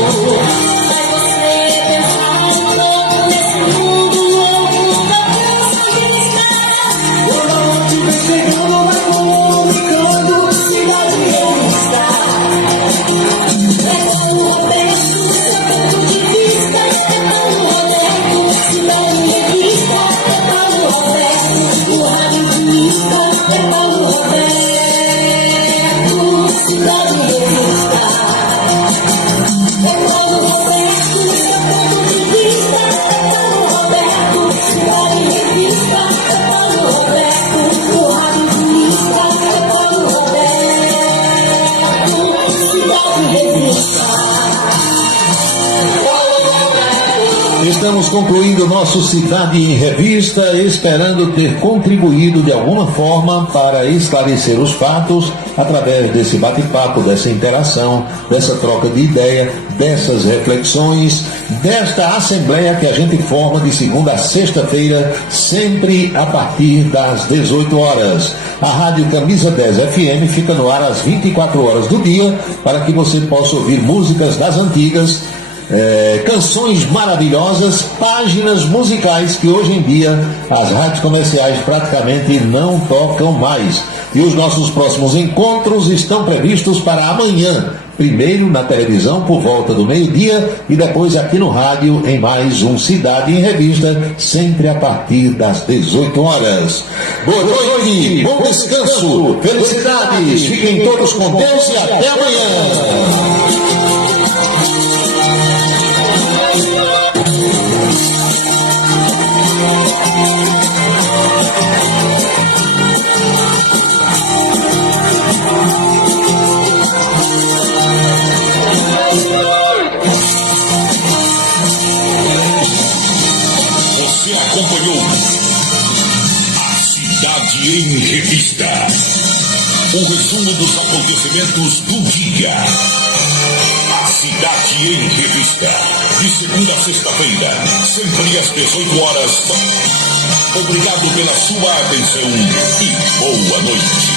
Faz você pensar um pouco nesse mundo louco da canção de espera. Toda noite vem chegando, vai comunicando, cidade revista. É Paulo Roberto, seu ponto de vista. É Paulo Roberto, cidade revista. É Paulo Roberto, o rádio turista. É Paulo Roberto, cidade revista. É Paulo Roberto, seu ponto de vista. É Paulo Roberto, cidade revista. É Paulo Roberto, o rádio turista. É Paulo Roberto, cidade revista. Estamos concluindo nosso Cidade em Revista, esperando ter contribuído de alguma forma para esclarecer os fatos através desse bate-papo, dessa interação, dessa troca de ideia, dessas reflexões, desta assembleia que a gente forma de segunda a sexta-feira, sempre a partir das 18 horas. A Rádio Camisa 10 FM fica no ar às 24 horas do dia para que você possa ouvir músicas das antigas, canções maravilhosas, páginas musicais que hoje em dia as rádios comerciais praticamente não tocam mais. E os nossos próximos encontros estão previstos para amanhã, primeiro na televisão por volta do meio-dia e depois aqui no rádio em mais um Cidade em Revista, sempre a partir das 18 horas. Boa noite, bom descanso, felicidades, fiquem todos com Deus e até amanhã. Você acompanhou a Cidade em Revista, um resumo dos acontecimentos do dia. A Cidade em Revista, de segunda a sexta-feira, sempre às 18 horas. Obrigado pela sua atenção e boa noite.